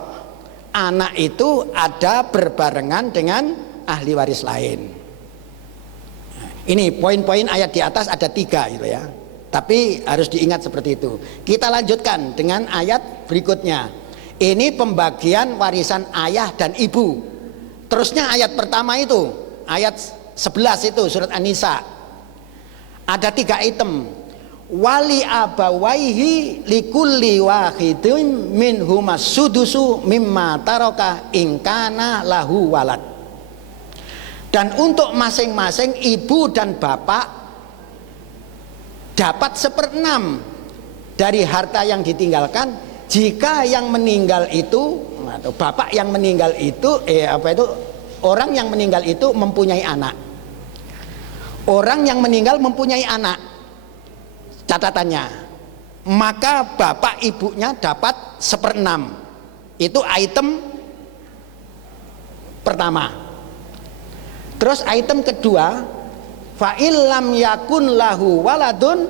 anak itu ada berbarengan dengan ahli waris lain. Ini poin-poin ayat di atas ada 3 gitu ya. Tapi harus diingat seperti itu. Kita lanjutkan dengan ayat berikutnya. Ini pembagian warisan ayah dan ibu. Terusnya ayat pertama itu, ayat 11 itu surat An-Nisa. Ada 3 item. Wali abawaihi likulli wahidin minhumas sudusu mimma taroka ingkana lahu walad. Dan untuk masing-masing ibu dan bapak dapat 1/6 dari harta yang ditinggalkan jika yang meninggal itu, atau bapak yang meninggal itu, orang yang meninggal itu mempunyai anak. Orang yang meninggal mempunyai anak, catatannya, maka bapak ibunya dapat 1/6. Itu item pertama. Terus item kedua, fa illam yakun lahu waladun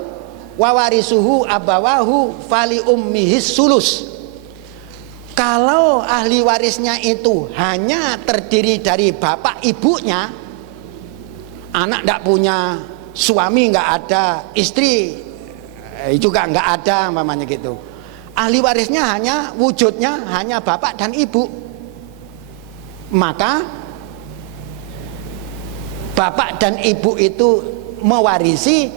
wa warisuhu abawahu fali ummihis sulus. Kalau ahli warisnya itu hanya terdiri dari bapak ibunya, anak tidak punya, suami nggak ada, istri juga nggak ada, mamanya gitu. Ahli warisnya hanya wujudnya hanya bapak dan ibu, maka bapak dan ibu itu mewarisi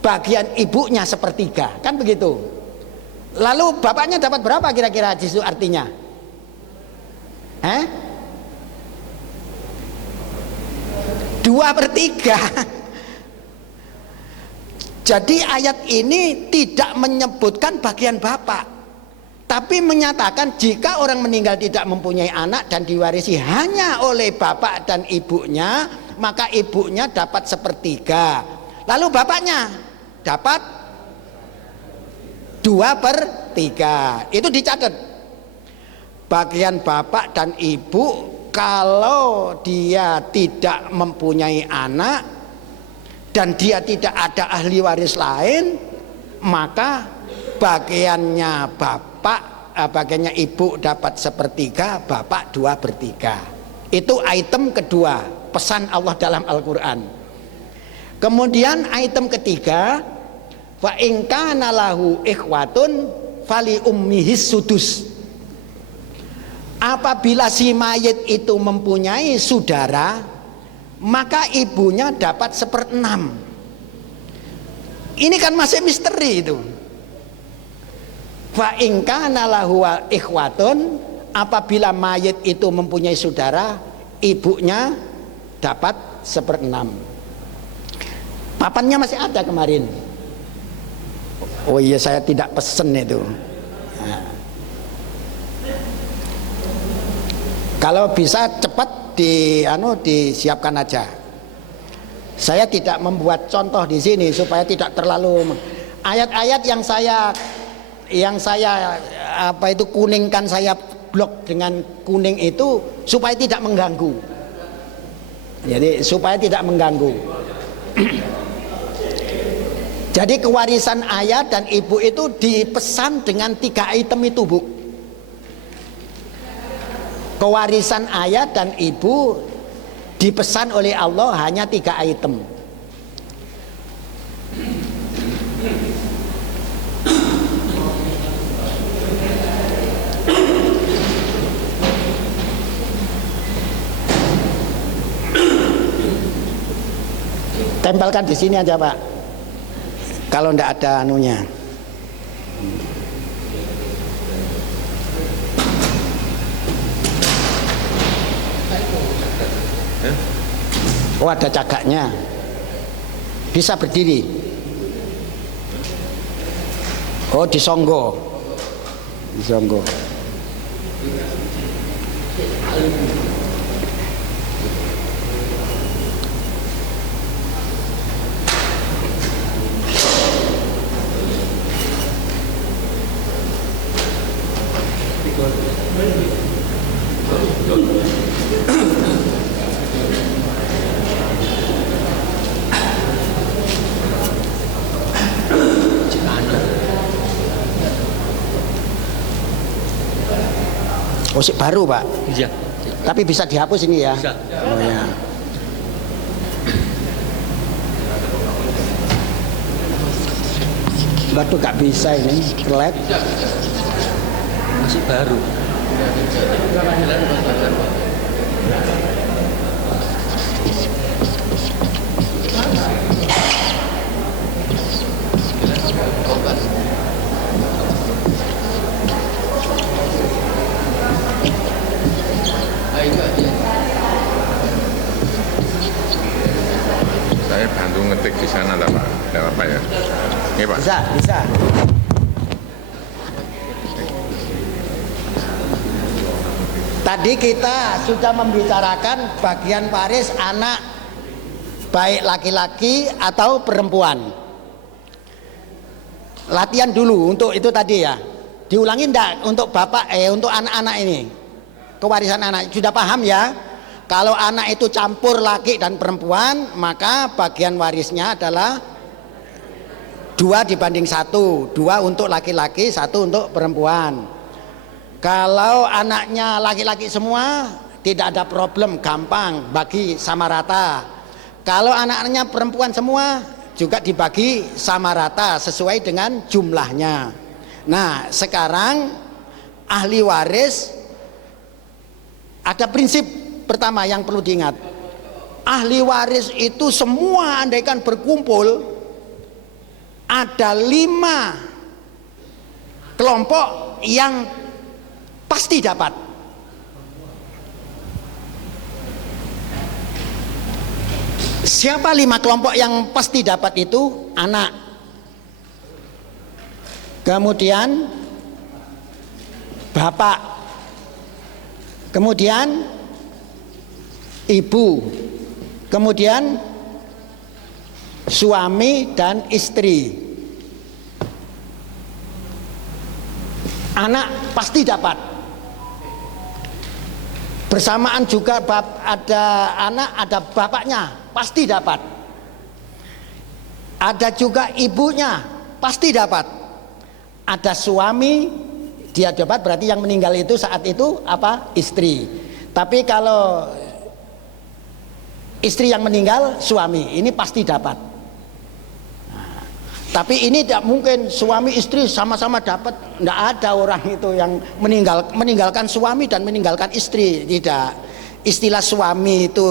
bagian ibunya 1/3, kan begitu. Lalu bapaknya dapat berapa kira-kira itu artinya? 2/3. Jadi ayat ini tidak menyebutkan bagian bapak, tapi menyatakan jika orang meninggal tidak mempunyai anak dan diwarisi hanya oleh bapak dan ibunya, maka ibunya dapat 1/3. Lalu bapaknya dapat 2/3. Itu dicatat. Bagian bapak dan ibu kalau dia tidak mempunyai anak dan dia tidak ada ahli waris lain, maka bagiannya bapak, bagiannya ibu dapat 1/3, bapak 2/3. Itu item kedua, pesan Allah dalam Al-Quran. Kemudian item ketiga, wa in kana lahu ikhwatun fali ummihis sudus. Apabila si mayit itu mempunyai saudara, maka ibunya dapat 1/6. Ini kan masih misteri itu. Fa in kana lahu ikhwatun, apabila mayit itu mempunyai saudara, ibunya dapat 1/6. Papannya masih ada kemarin. Oh iya, saya tidak pesen itu. Nah. Kalau bisa cepat disiapkan aja. Saya tidak membuat contoh di sini supaya tidak terlalu ayat-ayat yang saya kuningkan, saya blok dengan kuning itu supaya tidak mengganggu. Jadi supaya tidak mengganggu. Jadi kewarisan ayah dan ibu itu dipesan dengan 3 item itu, Bu. Kewarisan ayah dan ibu dipesan oleh Allah hanya 3 item. Tempelkan di sini aja, Pak. Kalau ndak ada anunya. Oh, ada cagaknya. Bisa berdiri. Oh, disonggo. Disonggo. Oh, sih baru, Pak. Iya. Tapi bisa dihapus ini ya. Bisa. Oh ya. Waduh, gak bisa ini, kelet. Masih baru. Saya bantu ngetik di sana lah, Pak. Tidak apa ya? Ini, Pak. Bisa. Tadi kita sudah membicarakan bagian waris anak, baik laki-laki atau perempuan. Latihan dulu untuk itu tadi ya. Diulangi enggak untuk bapak untuk anak-anak ini? Kewarisan anak sudah paham ya? Kalau anak itu campur laki dan perempuan, maka bagian warisnya adalah 2:1, 2 untuk laki-laki, 1 untuk perempuan. Kalau anaknya laki-laki semua, tidak ada problem, gampang, bagi sama rata. Kalau anak-anaknya perempuan semua, juga dibagi sama rata sesuai dengan jumlahnya. Nah, sekarang ahli waris ada prinsip pertama yang perlu diingat. Ahli waris itu semua andaikan berkumpul ada 5 kelompok yang pasti dapat. Siapa 5 kelompok yang pasti dapat itu? Anak, kemudian bapak, kemudian ibu, kemudian suami dan istri. Anak pasti dapat. Bersamaan juga ada anak, ada bapaknya, pasti dapat. Ada juga ibunya, pasti dapat. ada suami dia dapat, berarti yang meninggal itu saat itu apa? Istri. Tapi kalau istri yang meninggal suami, ini pasti dapat. Nah, tapi ini tidak mungkin suami istri sama-sama dapat. Tidak ada orang itu yang meninggalkan suami dan meninggalkan istri. Tidak. Istilah suami itu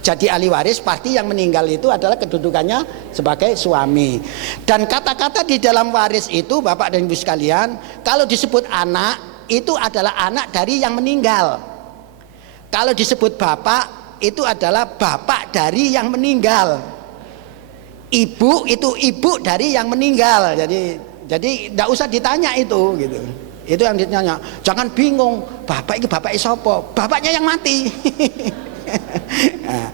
jadi ahli waris, pasti yang meninggal itu adalah kedudukannya sebagai suami. Dan kata-kata di dalam waris itu Bapak dan Ibu sekalian, kalau disebut anak itu adalah anak dari yang meninggal. Kalau disebut bapak itu adalah bapak dari yang meninggal. Ibu itu ibu dari yang meninggal. Jadi tidak usah ditanya itu gitu. Itu yang ditanya. Jangan bingung, bapak itu bapak sapa? Bapaknya yang mati. Nah,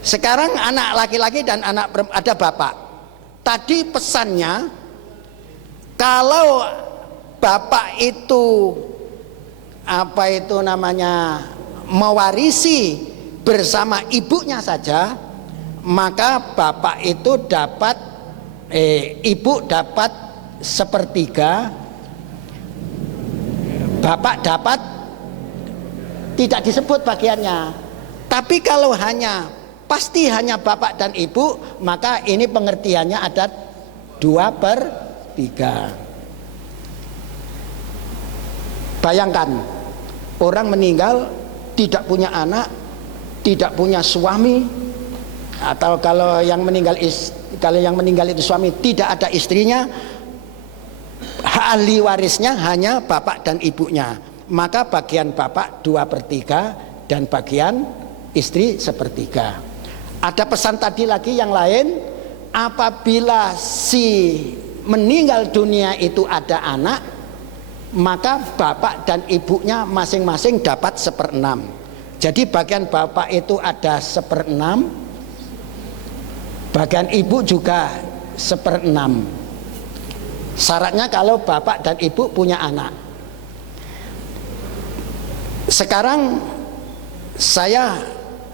sekarang anak laki-laki dan anak perempuan ada bapak. Tadi pesannya kalau bapak itu apa itu namanya mewarisi bersama ibunya saja, maka bapak itu dapat ibu dapat sepertiga, bapak dapat tidak disebut bagiannya. Tapi kalau pasti hanya bapak dan ibu, maka ini pengertiannya ada 2/3. Bayangkan orang meninggal tidak punya anak, tidak punya suami, atau kalau yang meninggal itu suami tidak ada istrinya, ahli warisnya hanya bapak dan ibunya, maka bagian bapak 2/3 dan bagian istri 1/3. Ada pesan tadi lagi yang lain, apabila si meninggal dunia itu ada anak, maka bapak dan ibunya masing-masing dapat 1/6. Jadi bagian bapak itu ada 1/6, bagian ibu juga 1/6. Syaratnya kalau bapak dan ibu punya anak. Sekarang saya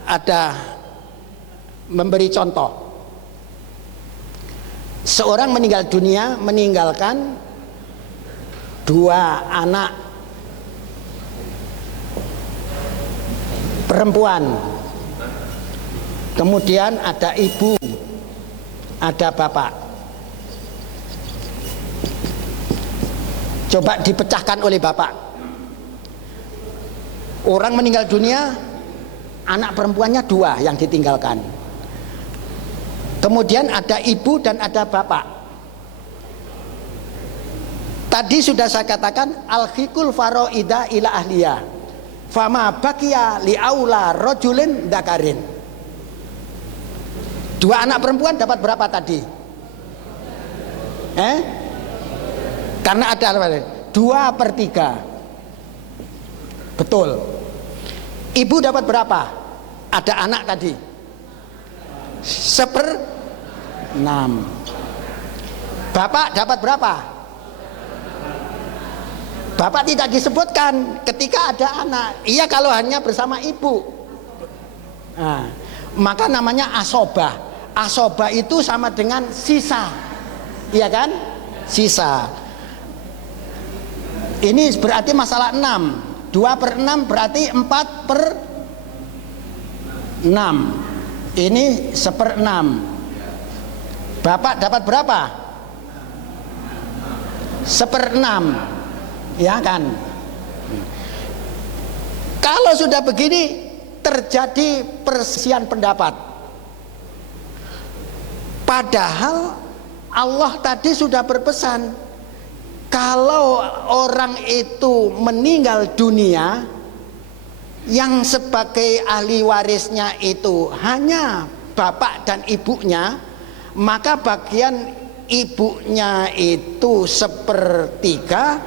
ada memberi contoh. Seorang meninggal dunia meninggalkan 2 anak perempuan, kemudian ada ibu, ada bapak. Coba dipecahkan oleh bapak. Orang meninggal dunia, anak perempuannya 2 yang ditinggalkan, kemudian ada ibu dan ada bapak. Tadi sudah saya katakan al-hikul faroida ila ahliya, fama bakia li aula rojulin dakarin. 2 anak perempuan dapat berapa tadi? Karena ada 2/3. Betul. Ibu dapat berapa? Ada anak tadi 1/6. Bapak dapat berapa? Bapak tidak disebutkan ketika ada anak. Iya, kalau hanya bersama ibu. Nah, maka namanya asobah. Asobah itu sama dengan sisa. Iya kan? Sisa. Ini berarti masalah 6. 2/6 berarti 4/6. Ini 1/6. Bapak dapat berapa? 1/6. Ya kan? Kalau sudah begini terjadi perselisihan pendapat. Padahal Allah tadi sudah berpesan, kalau orang itu meninggal dunia, yang sebagai ahli warisnya itu hanya bapak dan ibunya, maka bagian ibunya itu 1/3,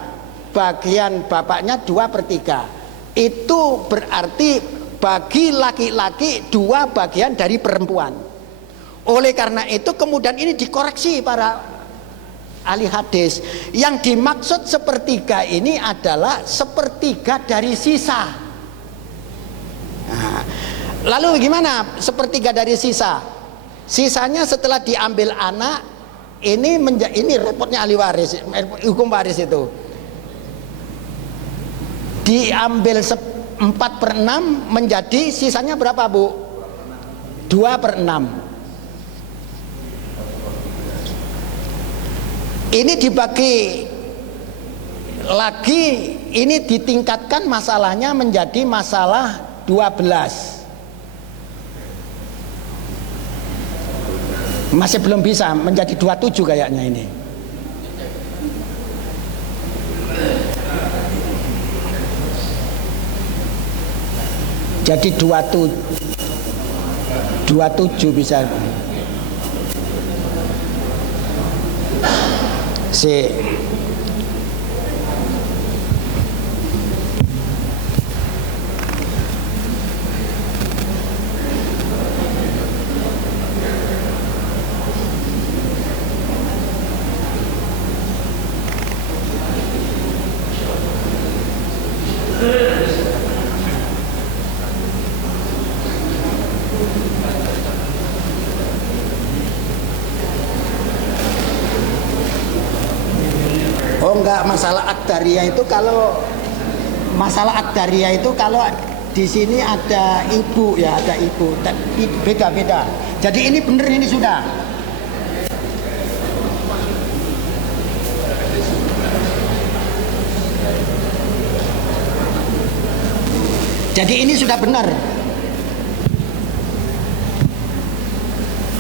bagian bapaknya 2/3. Itu berarti bagi laki-laki 2 bagian dari perempuan. Oleh karena itu kemudian ini dikoreksi para ahli hadis. Yang dimaksud 1/3 ini adalah 1/3 dari sisa. Nah, lalu gimana 1/3 dari sisa? Sisanya setelah diambil anak, Ini repotnya ahli waris, hukum waris itu. Diambil 4/6 menjadi sisanya berapa, Bu? 2/6. Ini dibagi lagi, ini ditingkatkan masalahnya menjadi masalah 12. Masih belum bisa, menjadi 27 kayaknya ini. Jadi 27 bisa. Oh enggak, masalah akdaria itu kalau di sini ada ibu ya, ada ibu, beda-beda. Jadi ini bener, ini sudah. Jadi ini sudah benar.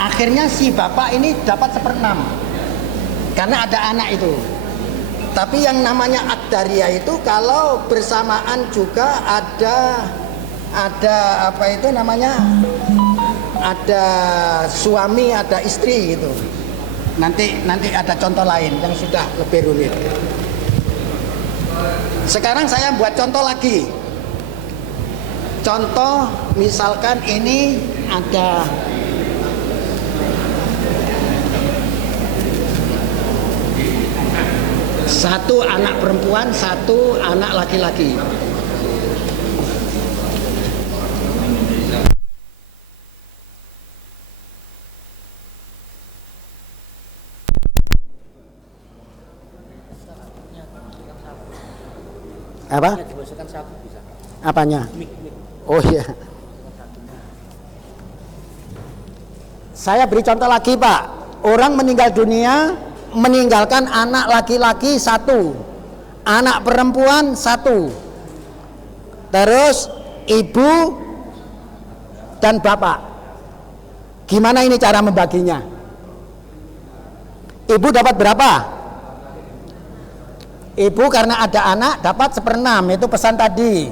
Akhirnya si bapak ini dapat 1/6 karena ada anak itu. Tapi yang namanya akdaria itu kalau bersamaan juga ada apa itu namanya, ada suami, ada istri gitu. Nanti ada contoh lain yang sudah lebih rumit. Sekarang saya buat contoh lagi. Contoh misalkan ini ada satu anak perempuan, satu anak laki-laki. Apa? Apanya? Oh iya. Saya beri contoh lagi, Pak. Orang meninggal dunia, meninggalkan anak laki-laki 1, anak perempuan 1, terus ibu dan bapak. Gimana ini cara membaginya? Ibu dapat berapa? Ibu karena ada anak dapat 1/6, itu pesan tadi.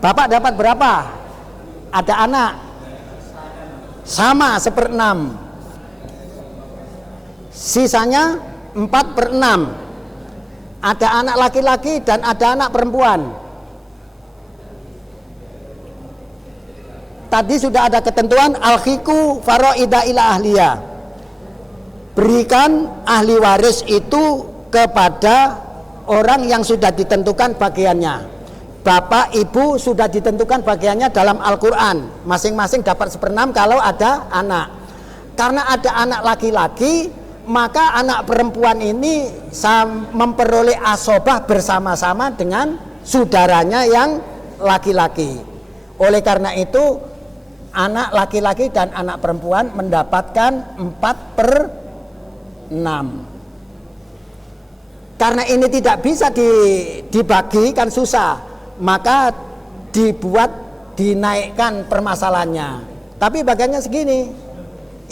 Bapak dapat berapa? Ada anak, sama 1/6. Sisanya 4/6. Ada anak laki-laki dan ada anak perempuan. Tadi sudah ada ketentuan al-khiku faroida ila ahliya. Berikan ahli waris itu kepada orang yang sudah ditentukan bagiannya. Bapak, ibu sudah ditentukan bagiannya dalam Al-Quran. Masing-masing dapat 1/6 kalau ada anak. Karena ada anak laki-laki, maka anak perempuan ini memperoleh asobah bersama-sama dengan saudaranya yang laki-laki. Oleh karena itu, anak laki-laki dan anak perempuan mendapatkan 4/6. Karena ini tidak bisa dibagi, kan susah, maka dinaikkan permasalahannya. Tapi bagiannya segini,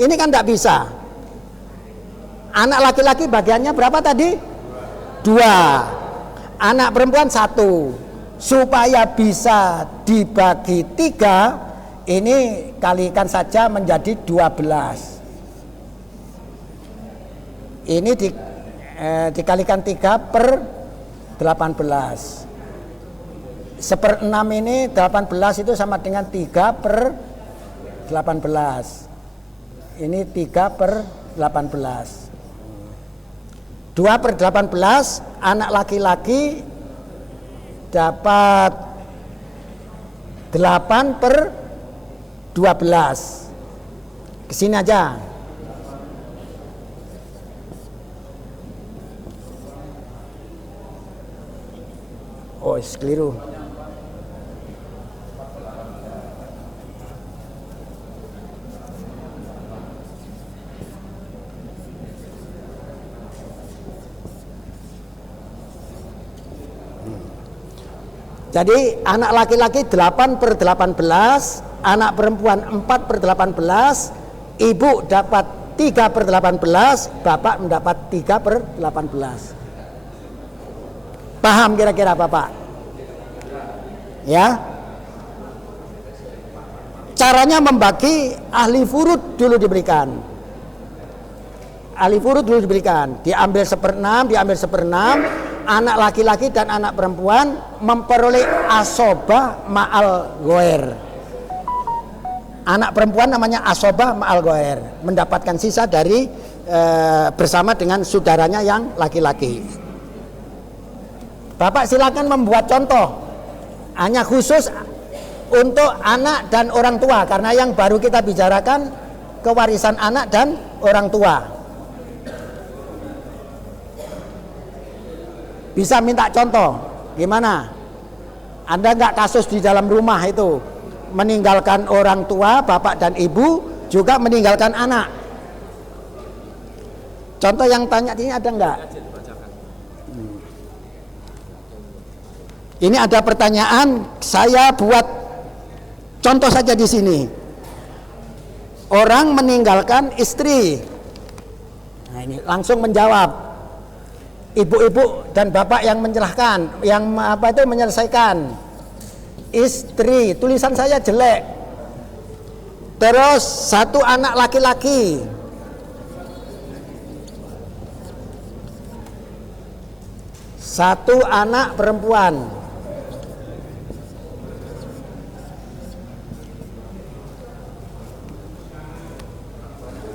ini kan tidak bisa. Anak laki-laki bagiannya berapa tadi? 2. Anak perempuan 1. Supaya bisa dibagi 3, ini kalikan saja menjadi 12. Ini dikalikan 3/18. 1/6 ini 18 itu sama dengan 3/18. Ini 3/18. 2/18, anak laki-laki dapat 8/12. Kesini aja. Oh, keliru. Jadi anak laki-laki 8/18, anak perempuan 4/18, ibu dapat 3/18, bapak mendapat 3/18. Paham kira-kira Bapak? Ya. Caranya membagi ahli furud dulu diberikan. Ahli furud dulu diberikan. Diambil 1/6, diambil 1/6. Anak laki-laki dan anak perempuan memperoleh asobah ma'al goer. Anak perempuan namanya asobah ma'al goer, mendapatkan sisa dari bersama dengan saudaranya yang laki-laki. Bapak silakan membuat contoh, hanya khusus untuk anak dan orang tua, karena yang baru kita bicarakan kewarisan anak dan orang tua. Bisa minta contoh, gimana? Ada nggak kasus di dalam rumah itu meninggalkan orang tua, bapak dan ibu, juga meninggalkan anak? Contoh yang tanya ini ada nggak? Ini ada pertanyaan, saya buat contoh saja di sini. Orang meninggalkan istri. Nah, ini langsung menjawab. Ibu-ibu dan bapak yang menjelaskan, yang menyelesaikan. Istri, tulisan saya jelek. Terus 1 anak laki-laki. Satu anak perempuan.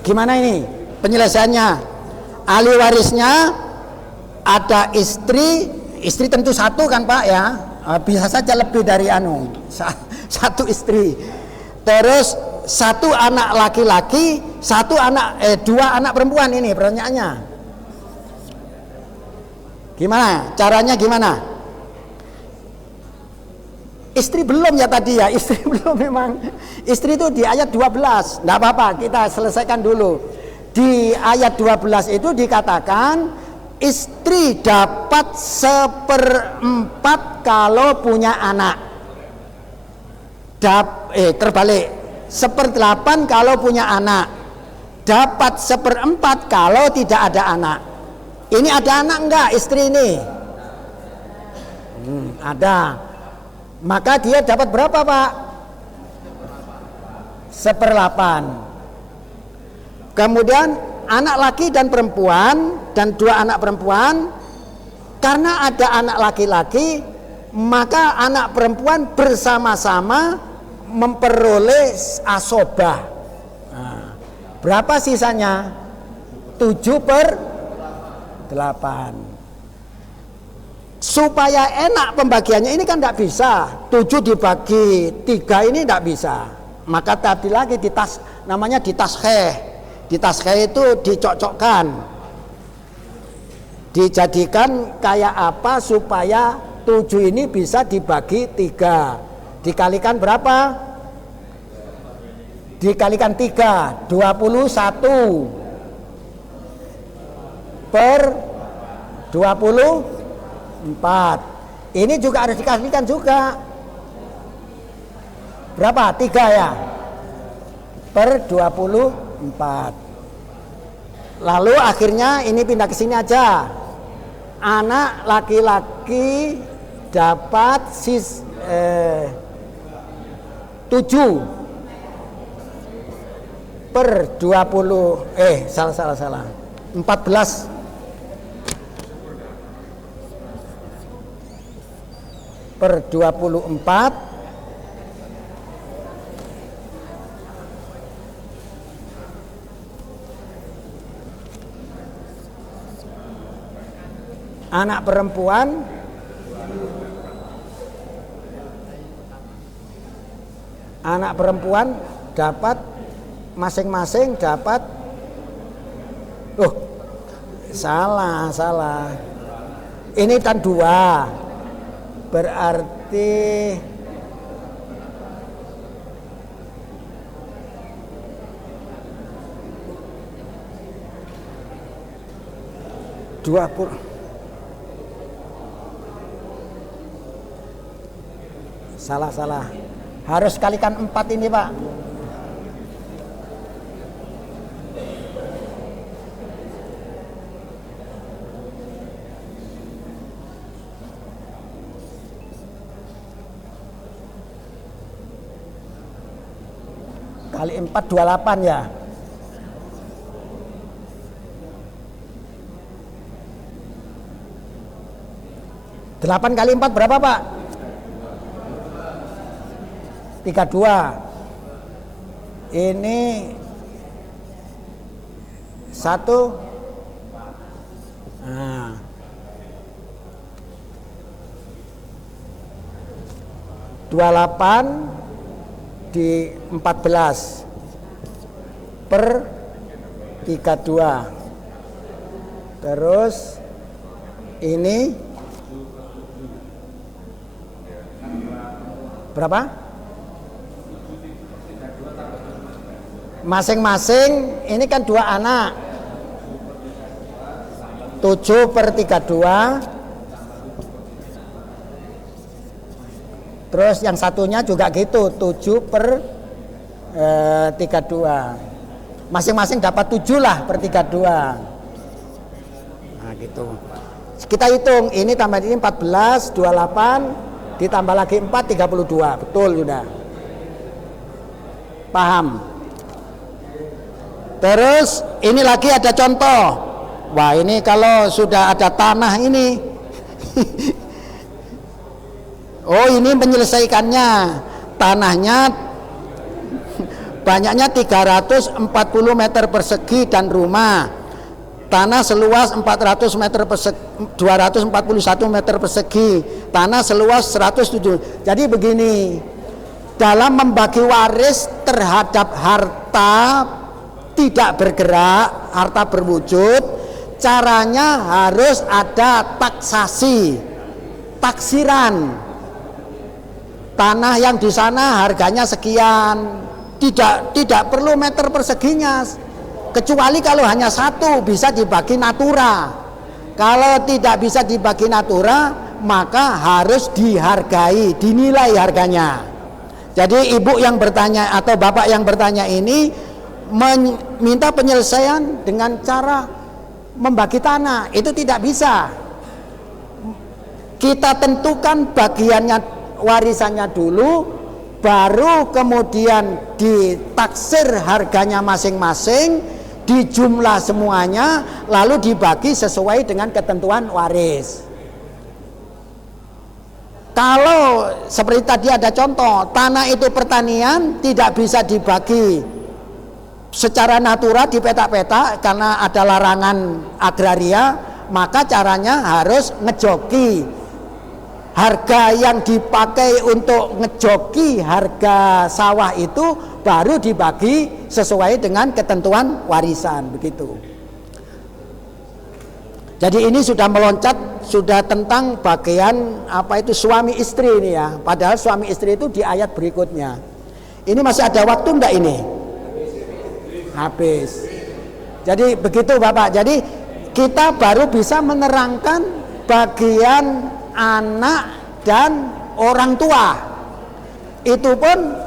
Gimana ini penyelesaiannya? Ahli warisnya ada istri tentu 1 kan Pak ya, bisa saja lebih dari 1 istri. Terus 1 anak laki-laki, 2 anak perempuan. Ini pertanyaannya. Gimana? Caranya gimana? Istri belum ya tadi ya, istri belum memang. Istri itu di ayat 12, enggak apa-apa, kita selesaikan dulu. Di ayat 12 itu dikatakan istri dapat 1/4 kalau punya anak. Terbalik, 1/8 kalau punya anak. Dapat 1/4 kalau tidak ada anak. Ini ada anak enggak istri ini? Ada. Maka dia dapat berapa Pak? 1/8. Kemudian anak laki dan perempuan dan 2 anak perempuan, karena ada anak laki-laki, maka anak perempuan bersama-sama memperoleh asobah. Nah, berapa sisanya? 7/8. Supaya enak pembagiannya ini kan tidak bisa 7 dibagi 3, ini tidak bisa. Maka tadi lagi namanya ditasheh. Ditasheh itu dicocokkan, dijadikan kayak apa supaya 7 ini bisa dibagi 3. Dikalikan berapa? Dikalikan 3, 21 per 24. Ini juga harus dikalikan juga. Berapa? 3 ya? Per 24. Lalu akhirnya ini pindah ke sini aja. Anak laki-laki dapat 7 per 20 salah 14 per 24 14 Anak perempuan dapat masing-masing dapat salah. Ini kan 2. Berarti salah. Harus kalikan 4 ini, Pak. Kali 4 28 ya. Delapan kali 4 berapa, Pak? 32. Ini 1. Nah. 28 di 14 per 32. Terus ini berapa? Masing-masing ini kan 2 anak. 7 per 32. Terus yang satunya juga gitu, 7 per 32. Masing-masing dapat 7 lah per 32. Nah gitu. Kita hitung, ini tambah ini 14, 28 ditambah lagi 4, 32. Betul sudah. Paham? Terus ini lagi ada contoh. Wah, ini kalau sudah ada tanah ini. Oh, ini menyelesaikannya. Tanahnya banyaknya 340 meter persegi dan rumah. Tanah seluas 400 meter persegi, 241 meter persegi. Tanah seluas 107. Jadi begini, dalam membagi waris terhadap harta tidak bergerak, harta berwujud, caranya harus ada taksasi, taksiran. Tanah yang di sana harganya sekian, tidak perlu meter perseginya, kecuali kalau hanya 1 bisa dibagi natura. Kalau tidak bisa dibagi natura, maka harus dihargai, dinilai harganya. Jadi ibu yang bertanya atau bapak yang bertanya ini meminta penyelesaian dengan cara membagi tanah, itu tidak bisa. Kita tentukan bagiannya, warisannya dulu, baru kemudian ditaksir harganya masing-masing, dijumlah semuanya, lalu dibagi sesuai dengan ketentuan waris. Kalau seperti tadi ada contoh, tanah itu pertanian tidak bisa dibagi secara natura di peta-peta karena ada larangan agraria, maka caranya harus ngejoki. Harga yang dipakai untuk ngejoki harga sawah itu baru dibagi sesuai dengan ketentuan warisan, begitu. Jadi ini sudah meloncat, sudah tentang bagian apa itu suami istri ini ya. Padahal suami istri itu di ayat berikutnya. Ini masih ada waktu enggak ini? Habis. Jadi begitu Bapak. Jadi kita baru bisa menerangkan bagian anak dan orang tua. Itu pun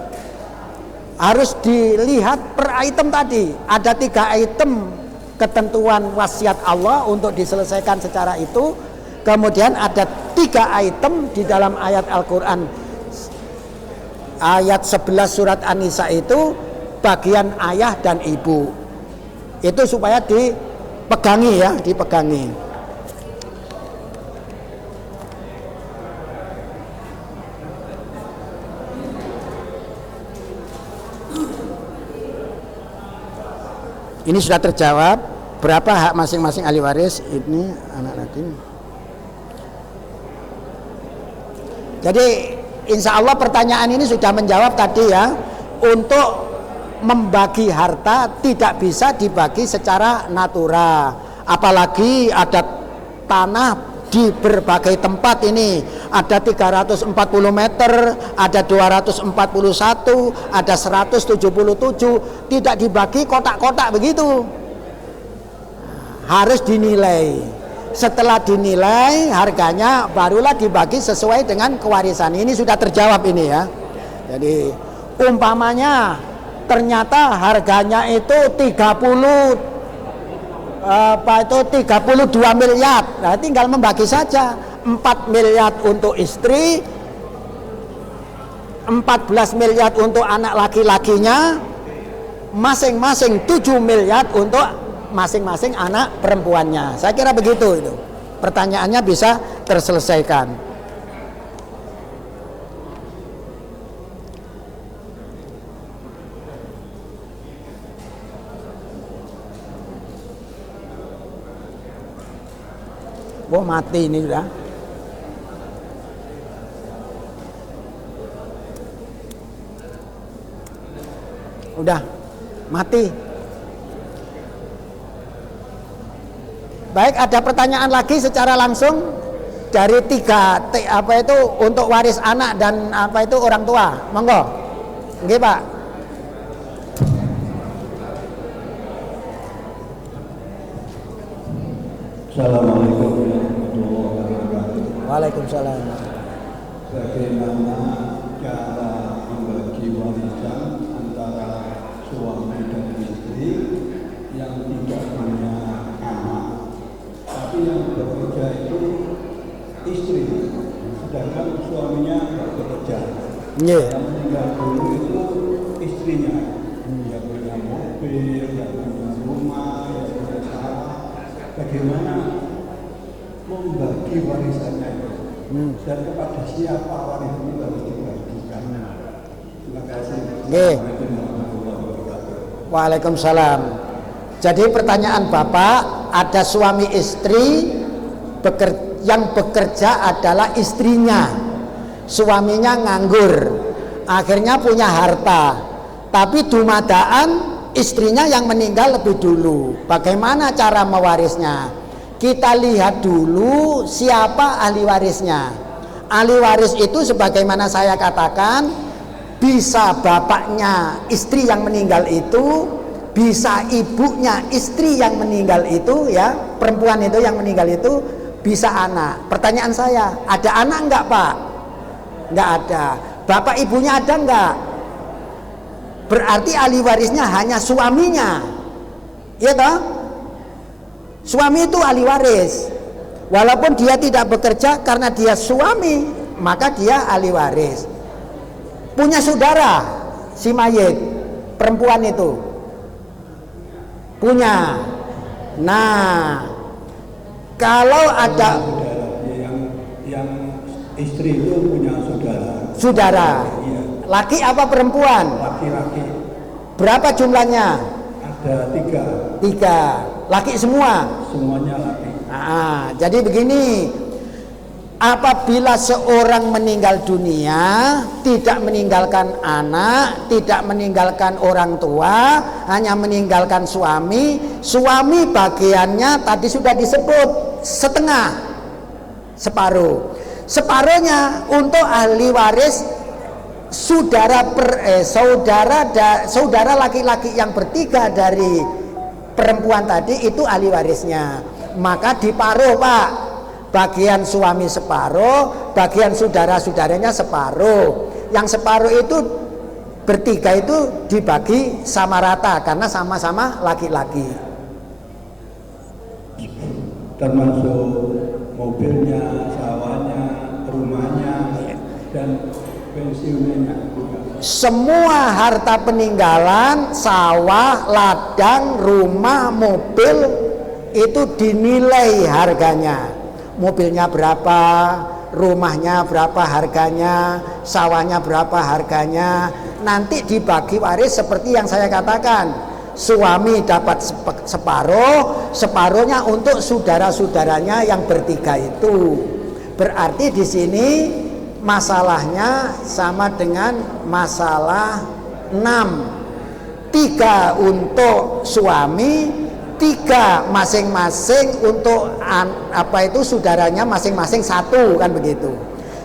harus dilihat per item tadi. Ada 3 item ketentuan wasiat Allah untuk diselesaikan secara itu. Kemudian ada 3 item di dalam ayat Al-Quran. Ayat 11 surat An-Nisa itu bagian ayah dan ibu. Itu supaya dipegangi ya, dipegangi. Ini sudah terjawab. Berapa hak masing-masing ahli waris? Ini anak yatim. Jadi insya Allah pertanyaan ini sudah menjawab tadi ya. Untuk membagi harta tidak bisa dibagi secara natural. Apalagi ada tanah di berbagai tempat ini, ada 340 meter, ada 241, ada 177, tidak dibagi kotak-kotak begitu. Harus dinilai. Setelah dinilai harganya barulah dibagi sesuai dengan kewarisan. Ini sudah terjawab ini ya. Jadi umpamanya ternyata harganya itu 32 miliar. Nah, tinggal membagi saja. 4 miliar untuk istri, 14 miliar untuk anak laki-lakinya, masing-masing 7 miliar untuk masing-masing anak perempuannya. Saya kira begitu itu. Pertanyaannya bisa terselesaikan. Wah, mati ini sudah. Udah mati. Baik, ada pertanyaan lagi secara langsung dari apa itu untuk waris anak dan apa itu orang tua. Monggo. Nggih, Pak. Assalamualaikum warahmatullahi wabarakatuh. Waalaikumsalam. Bagaimana cara membagi warisan antara suami dan istri yang tidak punya anak, tapi yang bekerja itu istri, sedangkan suaminya tidak bekerja. Nggih. Yang meninggal dulu itu istrinya, yang punya mobil, yang punya rumah, yang punya sawah. Bagaimana membagi warisannya itu dan kepada siapa warisan itu harus dibagikan. Terima kasih. Assalamualaikum warahmatullahi wabarakatuh. Waalaikumsalam. Jadi pertanyaan Bapak, ada suami istri, yang bekerja adalah istrinya, suaminya nganggur, akhirnya punya harta, tapi dumadaan istrinya yang meninggal lebih dulu. Bagaimana cara mewarisnya? Kita lihat dulu siapa ahli warisnya. Ahli waris itu sebagaimana saya katakan, bisa bapaknya istri yang meninggal itu, bisa ibunya istri yang meninggal itu ya, perempuan itu yang meninggal itu, bisa anak. Pertanyaan saya, ada anak enggak, Pak? Enggak ada. Bapak ibunya ada enggak? Berarti ahli warisnya hanya suaminya, ya toh? Suami itu ahli waris, walaupun dia tidak bekerja, karena dia suami maka dia ahli waris. Punya saudara si mayit perempuan itu punya. Nah, kalau ada yang istri itu punya saudara, iya. Laki apa perempuan? Laki-laki. Berapa jumlahnya? Ada 3. 3. Laki semua? Semuanya laki. Nah, jadi begini, apabila seorang meninggal dunia, tidak meninggalkan anak, tidak meninggalkan orang tua, hanya meninggalkan suami, suami bagiannya tadi sudah disebut setengah, separuh. Separuhnya untuk ahli waris saudara laki-laki yang bertiga dari perempuan tadi itu ahli warisnya, maka diparuh, Pak. Bagian suami separuh, bagian saudara-saudaranya separuh. Yang separuh itu bertiga itu dibagi sama rata karena sama-sama laki-laki. Termasuk mobilnya, sawahnya, rumahnya, dan pensiunnya. Semua harta peninggalan, sawah, ladang, rumah, mobil itu dinilai harganya. Mobilnya berapa, rumahnya berapa harganya, sawahnya berapa harganya. Nanti dibagi waris seperti yang saya katakan. Suami dapat separuh, separuhnya untuk saudara-saudaranya yang bertiga itu. Berarti di sini masalahnya sama dengan masalah 6. 3 untuk suami, 3 masing-masing untuk saudaranya masing-masing 1, kan begitu.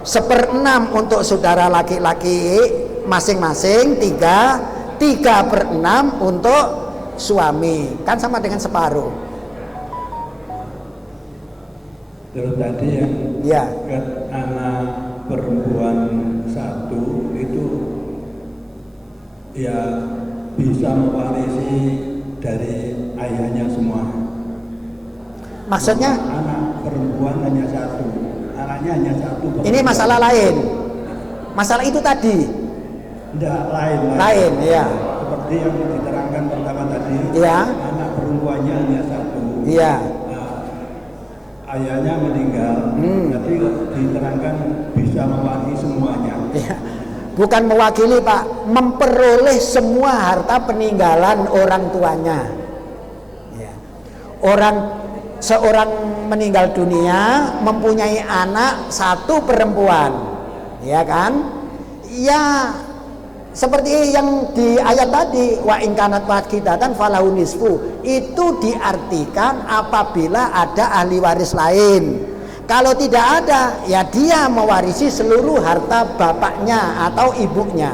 1/6 untuk saudara laki-laki masing-masing 3, 3/6 untuk suami, kan sama dengan separuh. Terus tadi yang Ya. anak perempuan 1 itu ya bisa mewarisi dari ayahnya semua. Maksudnya Anak perempuan hanya 1, anaknya hanya 1. ini masalah lain. Masalah itu tadi. Tidak, lain. Lain, ya. Seperti yang diterangkan pertama tadi. Ya. Anak perempuannya hanya 1. Iya. Ayahnya meninggal, tapi diterangkan bisa mewakili semuanya. Ya. Bukan mewakili, Pak, memperoleh semua harta peninggalan orang tuanya. Ya. Seorang meninggal dunia mempunyai anak 1 perempuan, ya kan? Ya, seperti yang di ayat tadi, wa in kanat wahidatan falahu nisfu, itu diartikan apabila ada ahli waris lain. Kalau tidak ada, ya dia mewarisi seluruh harta bapaknya atau ibunya.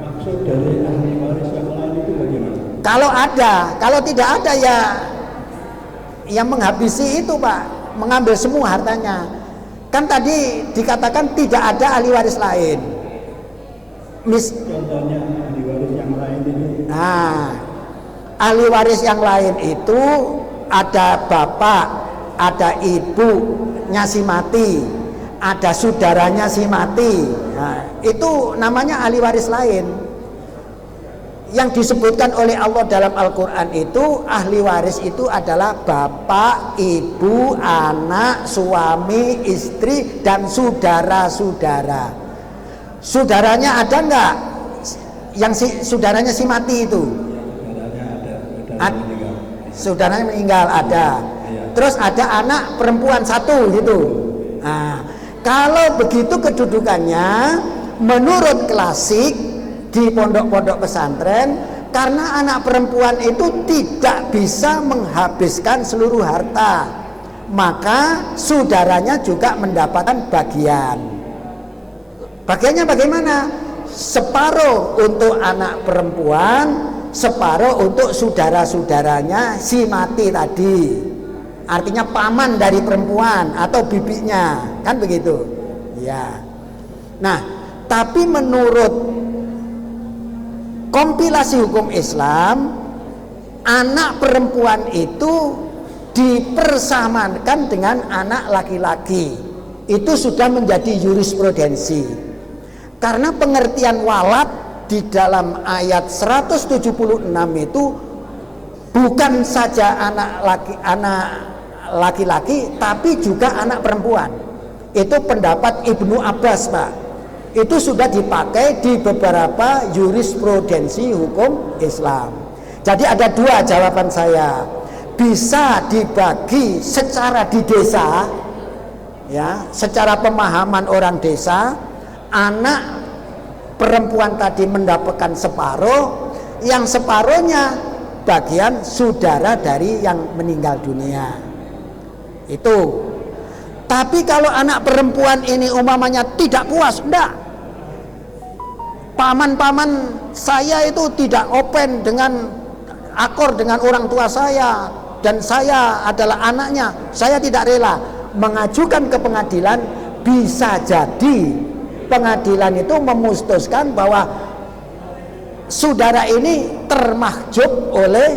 Maksud dari ahli waris yang lain itu bagaimana? Kalau ada, kalau tidak ada ya yang menghabisi itu, Pak, mengambil semua hartanya. Kan tadi dikatakan tidak ada ahli waris lain. Contohnya ahli waris yang lain ini. Nah, ahli waris yang lain itu ada bapak, ada ibunya si mati, ada saudaranya si mati. Nah, itu namanya ahli waris lain. Yang disebutkan oleh Allah dalam Al-Quran itu ahli waris itu adalah bapak, ibu, anak, suami, istri, dan saudara-saudara. Saudaranya ada enggak? Yang saudaranya si mati itu? Saudaranya meninggal ada. Terus ada anak perempuan 1 gitu. Nah, kalau begitu kedudukannya menurut klasik di pondok-pondok pesantren, karena anak perempuan itu tidak bisa menghabiskan seluruh harta, maka saudaranya juga mendapatkan bagian. Bagiannya bagaimana? Separuh untuk anak perempuan, separuh untuk saudara-saudaranya si mati tadi. Artinya paman dari perempuan atau bibinya, kan begitu? Ya. Nah, tapi menurut kompilasi hukum Islam, anak perempuan itu dipersamakan dengan anak laki-laki. Itu sudah menjadi jurisprudensi. Karena pengertian walad di dalam ayat 176 itu bukan saja anak laki-laki tapi juga anak perempuan. Itu pendapat Ibnu Abbas, Pak. Itu sudah dipakai di beberapa jurisprudensi hukum Islam. Jadi ada 2 jawaban saya. Bisa dibagi secara di desa, ya, secara pemahaman orang desa, anak perempuan tadi mendapatkan separuh, yang separuhnya bagian saudara dari yang meninggal dunia. Itu. Tapi kalau anak perempuan ini umpamanya tidak puas, enggak. Paman-paman saya itu tidak open dengan akor dengan orang tua saya, dan saya adalah anaknya, saya tidak rela mengajukan ke pengadilan. Bisa jadi pengadilan itu memutuskan bahwa saudara ini termahjub oleh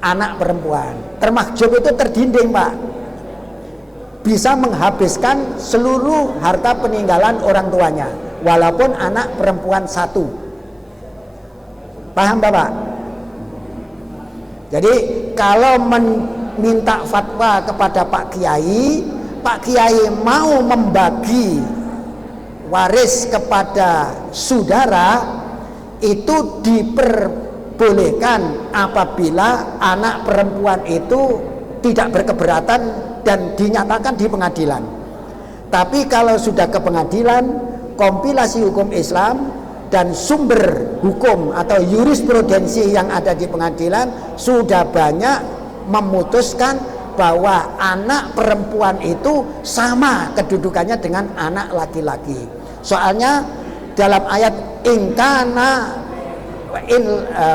anak perempuan. Termahjub itu terdinding, Pak, bisa menghabiskan seluruh harta peninggalan orang tuanya walaupun anak perempuan 1. Paham, Bapak? Jadi kalau minta fatwa kepada Pak Kiai mau membagi waris kepada saudara, itu diperbolehkan apabila anak perempuan itu tidak berkeberatan dan dinyatakan di pengadilan. Tapi kalau sudah ke pengadilan, kompilasi hukum Islam dan sumber hukum atau jurisprudensi yang ada di pengadilan sudah banyak memutuskan bahwa anak perempuan itu sama kedudukannya dengan anak laki-laki. Soalnya dalam ayat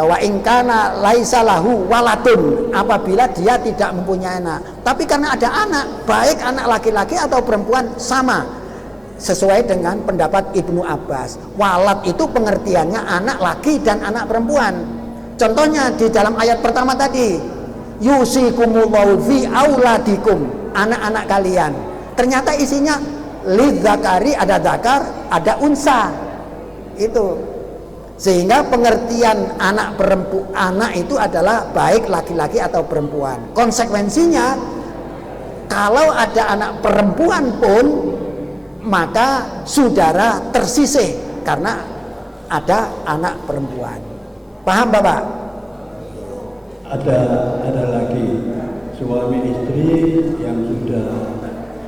wa ingkana laisa lahu waladun, apabila dia tidak mempunyai anak. Tapi karena ada anak, baik anak laki-laki atau perempuan sama, sesuai dengan pendapat Ibnu Abbas. Walad itu pengertiannya anak laki dan anak perempuan. Contohnya di dalam ayat pertama tadi, yusikumullahu fi auladikum, anak-anak kalian. Ternyata isinya lidzakari, ada zakar, ada unsa. Itu sehingga pengertian anak itu adalah baik laki-laki atau perempuan. Konsekuensinya kalau ada anak perempuan pun maka saudara tersisih karena ada anak perempuan. Paham Bapak? Ada lagi suami istri yang sudah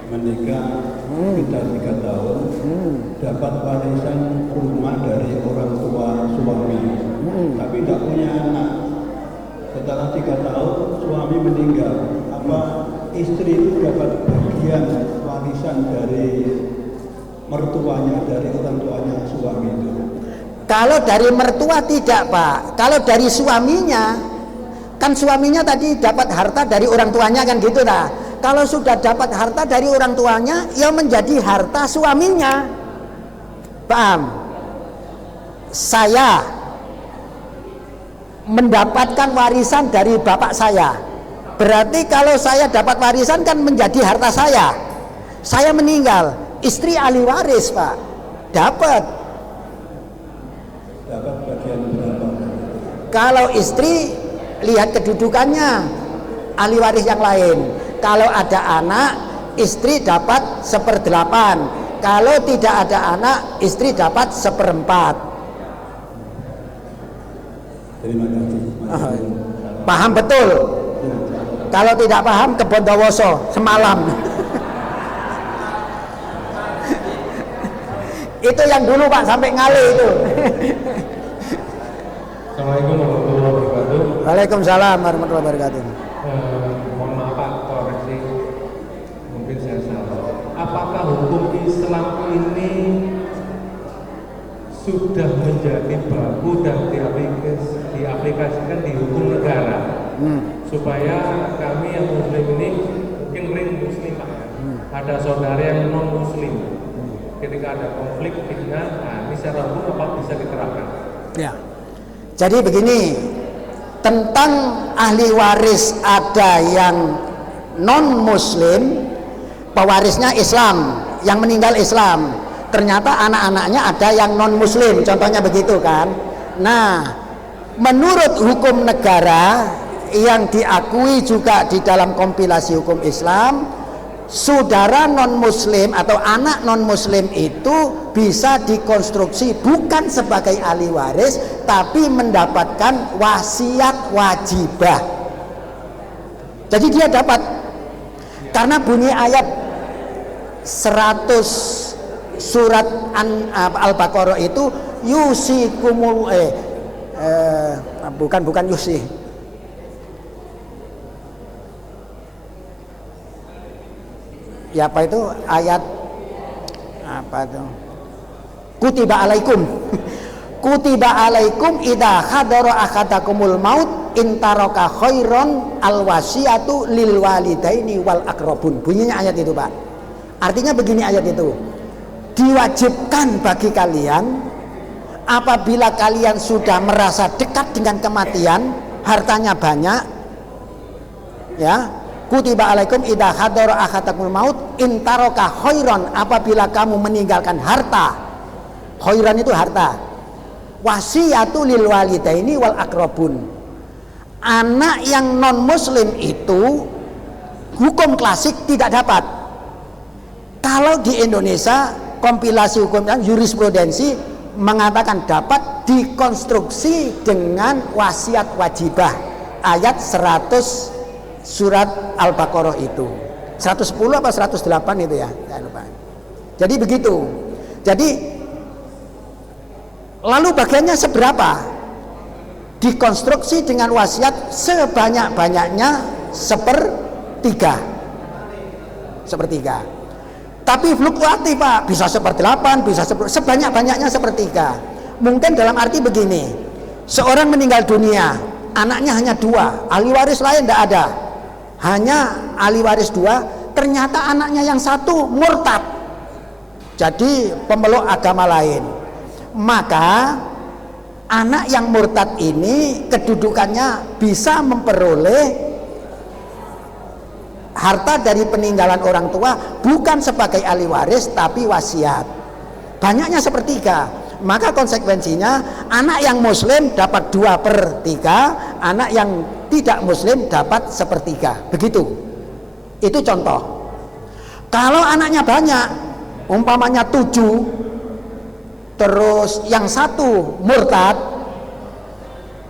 menikah sekitar 3 tahun, dapat warisan rumah dari orang tua suami, tapi tidak punya anak. Setelah 3 tahun suami meninggal, apa istri itu dapat bagian warisan dari mertuanya, dari orang tuanya suami itu? Kalau dari mertua tidak Pak, kalau dari suaminya, kan suaminya tadi dapat harta dari orang tuanya kan gitu dah. Kalau sudah dapat harta dari orang tuanya, ya menjadi harta suaminya. Paham? Saya mendapatkan warisan dari bapak saya, berarti kalau saya dapat warisan kan menjadi harta saya. Saya meninggal, istri ahli waris Pak, dapat bagian berapa? Kalau istri lihat kedudukannya, ahli waris yang lain. Kalau ada anak, istri dapat 1/8. Kalau tidak ada anak, istri dapat 1/4. Terima kasih. Paham betul? Kalau tidak paham ke Bondowoso semalam. Itu yang dulu Pak sampai ngalih itu. Assalamualaikum warahmatullahi wabarakatuh. Waalaikumsalam warahmatullahi wabarakatuh. Mohon maaf Pak, koreksi mungkin saya salah. Apakah hukum Islam ini sudah menjadi baku dan diaplikasikan di hukum negara supaya kami yang muslim ini mungkin ring muslim Pak, ada saudara yang non muslim, ketika ada konflik fitnah, ini secara hukum apa bisa diterapkan? Ya. Jadi begini, tentang ahli waris ada yang non muslim, pewarisnya Islam, yang meninggal Islam, ternyata anak-anaknya ada yang non muslim, contohnya begitu kan. Nah, menurut hukum negara yang diakui juga di dalam kompilasi hukum Islam, saudara non muslim atau anak non muslim itu bisa dikonstruksi bukan sebagai ahli waris, tapi mendapatkan wasiat wajibah. Jadi dia dapat, karena bunyi ayat 100 surat Al-Baqarah itu yusikumul bukan yusi, ya apa itu ayat apa itu, kutiba alaikum kutiba alaikum idza hadara ahadakumul maut intaraka khairon alwasiyatu lil walidaini wal aqrabun. Bunyinya ayat itu Pak. Artinya begini ayat itu, diwajibkan bagi kalian apabila kalian sudah merasa dekat dengan kematian, hartanya banyak, ya, kutiba alaikum idza hadara ahadakumul maut intaraka khairon, apabila kamu meninggalkan harta, khairan itu harta, wasiyatu lil walidaini wal aqrabun. Anak yang non muslim itu hukum klasik tidak dapat. Kalau di Indonesia kompilasi hukum dan jurisprudensi mengatakan dapat dikonstruksi dengan wasiat wajibah, ayat 100 surat Al-Baqarah itu 110 apa 108 itu ya, jangan lupa. Jadi begitu. Jadi lalu bagiannya seberapa? Dikonstruksi dengan wasiat sebanyak-banyaknya sepertiga. Tapi fluktuatif Pak, bisa 1/8, bisa sebanyak-banyaknya sepertiga. Mungkin dalam arti begini, seorang meninggal dunia, anaknya hanya 2, ahli waris lain tidak ada, hanya ahli waris 2, ternyata anaknya yang 1 murtad, jadi pemeluk agama lain. Maka anak yang murtad ini kedudukannya bisa memperoleh harta dari peninggalan orang tua bukan sebagai ahli waris tapi wasiat, banyaknya sepertiga. Maka konsekuensinya anak yang muslim dapat 2/3, anak yang tidak muslim dapat 1/3. Begitu. Itu contoh. Kalau anaknya banyak, umpamanya 7, terus yang 1 murtad,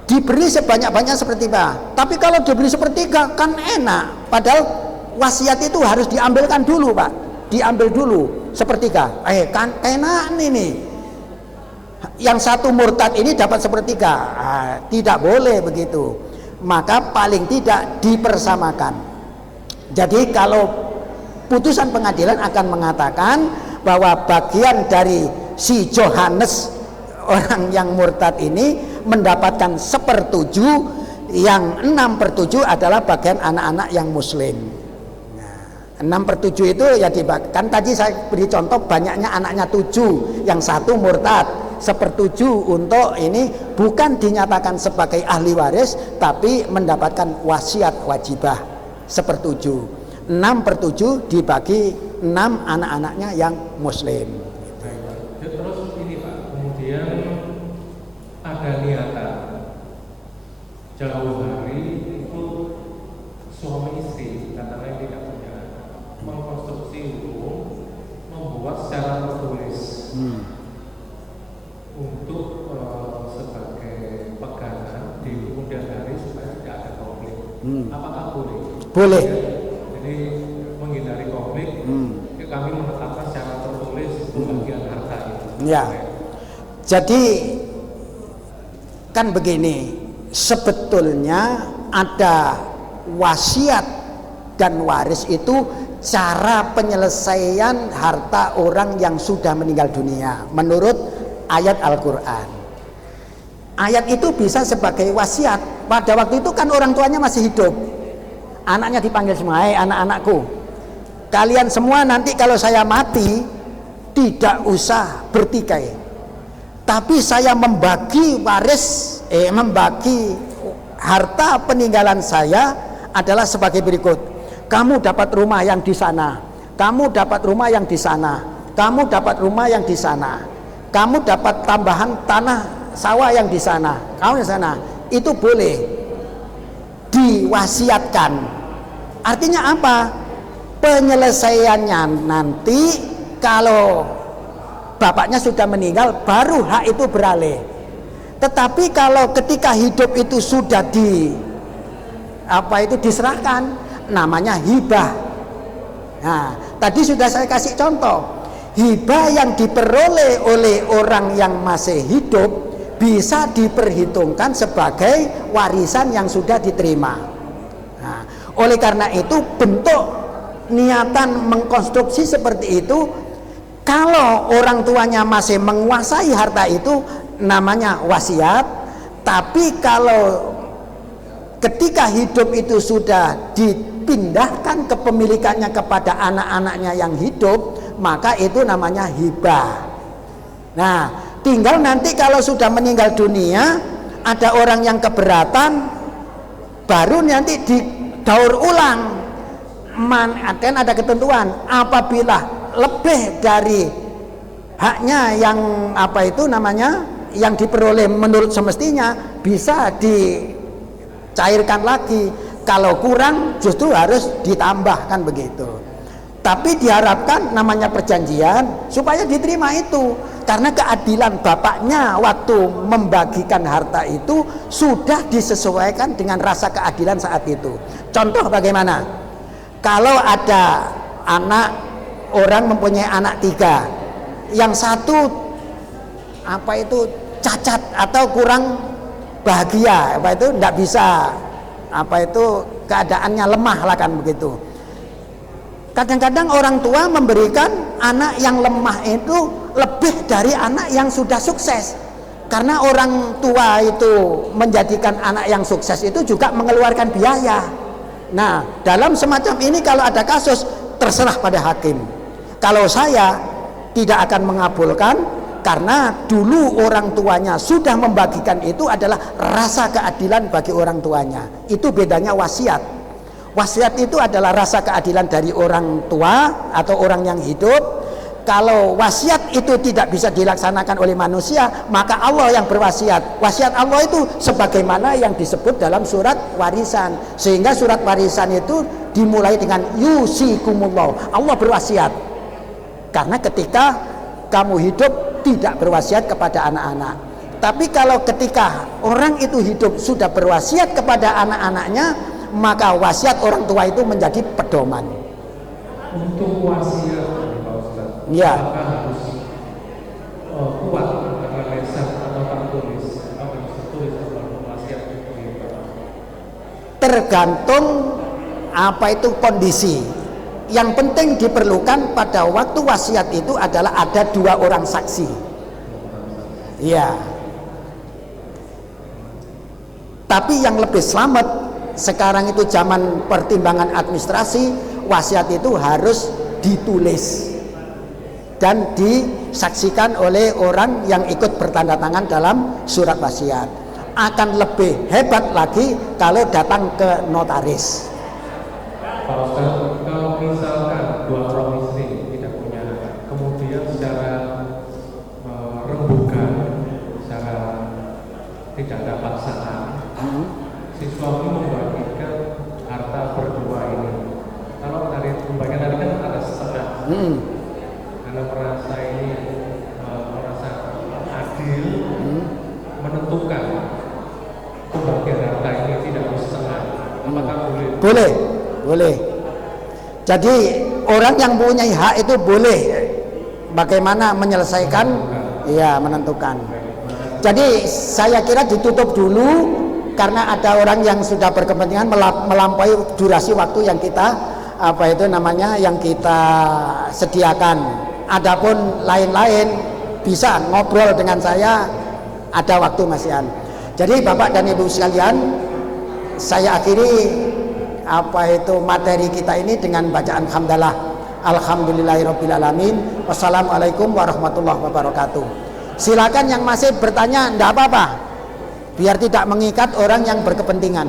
diberi sebanyak-banyak sepertiga. Tapi kalau diberi sepertiga kan enak, padahal wasiat itu harus diambilkan dulu Pak, diambil dulu sepertiga. Kan enak nih. Yang 1 murtad ini dapat sepertiga. Tidak boleh begitu. Maka paling tidak dipersamakan. Jadi kalau putusan pengadilan akan mengatakan bahwa bagian dari si Johannes, orang yang murtad ini, mendapatkan 1/7, yang 6/7 adalah bagian anak-anak yang muslim. 6/7 itu ya kan tadi saya beri contoh banyaknya anaknya 7, yang 1 murtad, 1/7 untuk ini bukan dinyatakan sebagai ahli waris tapi mendapatkan wasiat wajibah 1/7. 6/7 dibagi 6 anak-anaknya yang muslim. Terus ini Pak, kemudian ada niatan jauh hari itu suami istri katanya tidak punya mengkonstruksi hukum, membuat secara tertulis untuk sebagai pegangan di kemudian hari supaya tidak ada konflik. Apakah boleh? Boleh. Jadi menghindari konflik, kami menetapkan secara tertulis pembagian harta itu. Ya. Jadi kan begini, sebetulnya ada wasiat dan waris itu cara penyelesaian harta orang yang sudah meninggal dunia menurut ayat Al-Quran. Ayat itu bisa sebagai wasiat. Pada waktu itu kan orang tuanya masih hidup, anaknya dipanggil semua, anak-anakku, kalian semua nanti kalau saya mati tidak usah bertikai, tapi saya membagi waris, membagi harta peninggalan saya adalah sebagai berikut. Kamu dapat rumah yang di sana, kamu dapat rumah yang di sana, kamu dapat rumah yang di sana, kamu dapat tambahan tanah sawah yang di sana, kamu di sana. Itu boleh diwasiatkan. Artinya apa? Penyelesaiannya nanti kalau bapaknya sudah meninggal baru hak itu beralih. Tetapi kalau ketika hidup itu sudah diserahkan, namanya hibah. Nah, tadi sudah saya kasih contoh. Hibah yang diperoleh oleh orang yang masih hidup bisa diperhitungkan sebagai warisan yang sudah diterima. Nah, oleh karena itu bentuk niatan mengkonstruksi seperti itu, kalau orang tuanya masih menguasai harta itu namanya wasiat. Tapi kalau ketika hidup itu sudah dipindahkan kepemilikannya kepada anak-anaknya yang hidup, maka itu namanya hibah. Nah, tinggal nanti kalau sudah meninggal dunia, ada orang yang keberatan, baru nanti didaur ulang. Kan ada ketentuan, apabila lebih dari haknya yang yang diperoleh menurut semestinya bisa dicairkan lagi, kalau kurang justru harus ditambahkan begitu. Tapi diharapkan namanya perjanjian supaya diterima itu, karena keadilan bapaknya waktu membagikan harta itu sudah disesuaikan dengan rasa keadilan saat itu. Contoh bagaimana? Kalau ada anak orang mempunyai anak 3, yang satu cacat atau kurang bahagia, tidak bisa, keadaannya lemah lah kan begitu. Kadang-kadang orang tua memberikan anak yang lemah itu lebih dari anak yang sudah sukses, karena orang tua itu menjadikan anak yang sukses itu juga mengeluarkan biaya. Nah, dalam semacam ini kalau ada kasus, terserah pada hakim. Kalau saya tidak akan mengabulkan, karena dulu orang tuanya sudah membagikan, itu adalah rasa keadilan bagi orang tuanya. Itu bedanya wasiat. Wasiat itu adalah rasa keadilan dari orang tua atau orang yang hidup. Kalau wasiat itu tidak bisa dilaksanakan oleh manusia, maka Allah yang berwasiat. Wasiat Allah itu sebagaimana yang disebut dalam surat warisan. Sehingga surat warisan itu dimulai dengan yusikumullah. Allah berwasiat. Karena ketika kamu hidup tidak berwasiat kepada anak-anak. Tapi kalau ketika orang itu hidup sudah berwasiat kepada anak-anaknya, maka wasiat orang tua itu menjadi pedoman. Untuk wasiat, Pak Ustaz, ya, apakah harus kuat antara lesan atau tertulis, atau harus tertulis dalam wasiat itu? Tergantung kondisi. Yang penting diperlukan pada waktu wasiat itu adalah ada 2 orang saksi. Iya. Tapi yang lebih selamat sekarang itu zaman pertimbangan administrasi, wasiat itu harus ditulis dan disaksikan oleh orang yang ikut bertanda tangan dalam surat wasiat. Akan lebih hebat lagi kalau datang ke notaris. Pak Ustaz, kalau misalkan 2 orang istri tidak punya anak, kemudian secara rembukan, secara tidak ada paksaan, si suami membagikan harta berdua ini. Kalau dari pembagian tadi kan ada setengah, karena merasa ini merasa adil, menentukan pembagian harta ini tidak harus setengah. Apakah boleh? Boleh. Jadi orang yang punya hak itu boleh bagaimana menyelesaikan, menentukan. Jadi saya kira ditutup dulu, karena ada orang yang sudah berkepentingan melampaui durasi waktu yang kita yang kita sediakan. Adapun lain-lain bisa ngobrol dengan saya, ada waktu masihan. Jadi Bapak dan Ibu sekalian, saya akhiri materi kita ini dengan bacaan hamdalah. Alhamdulillahirrabbilalamin. Wassalamualaikum warahmatullahi wabarakatuh. Silakan yang masih bertanya, enggak apa-apa, biar tidak mengikat orang yang berkepentingan.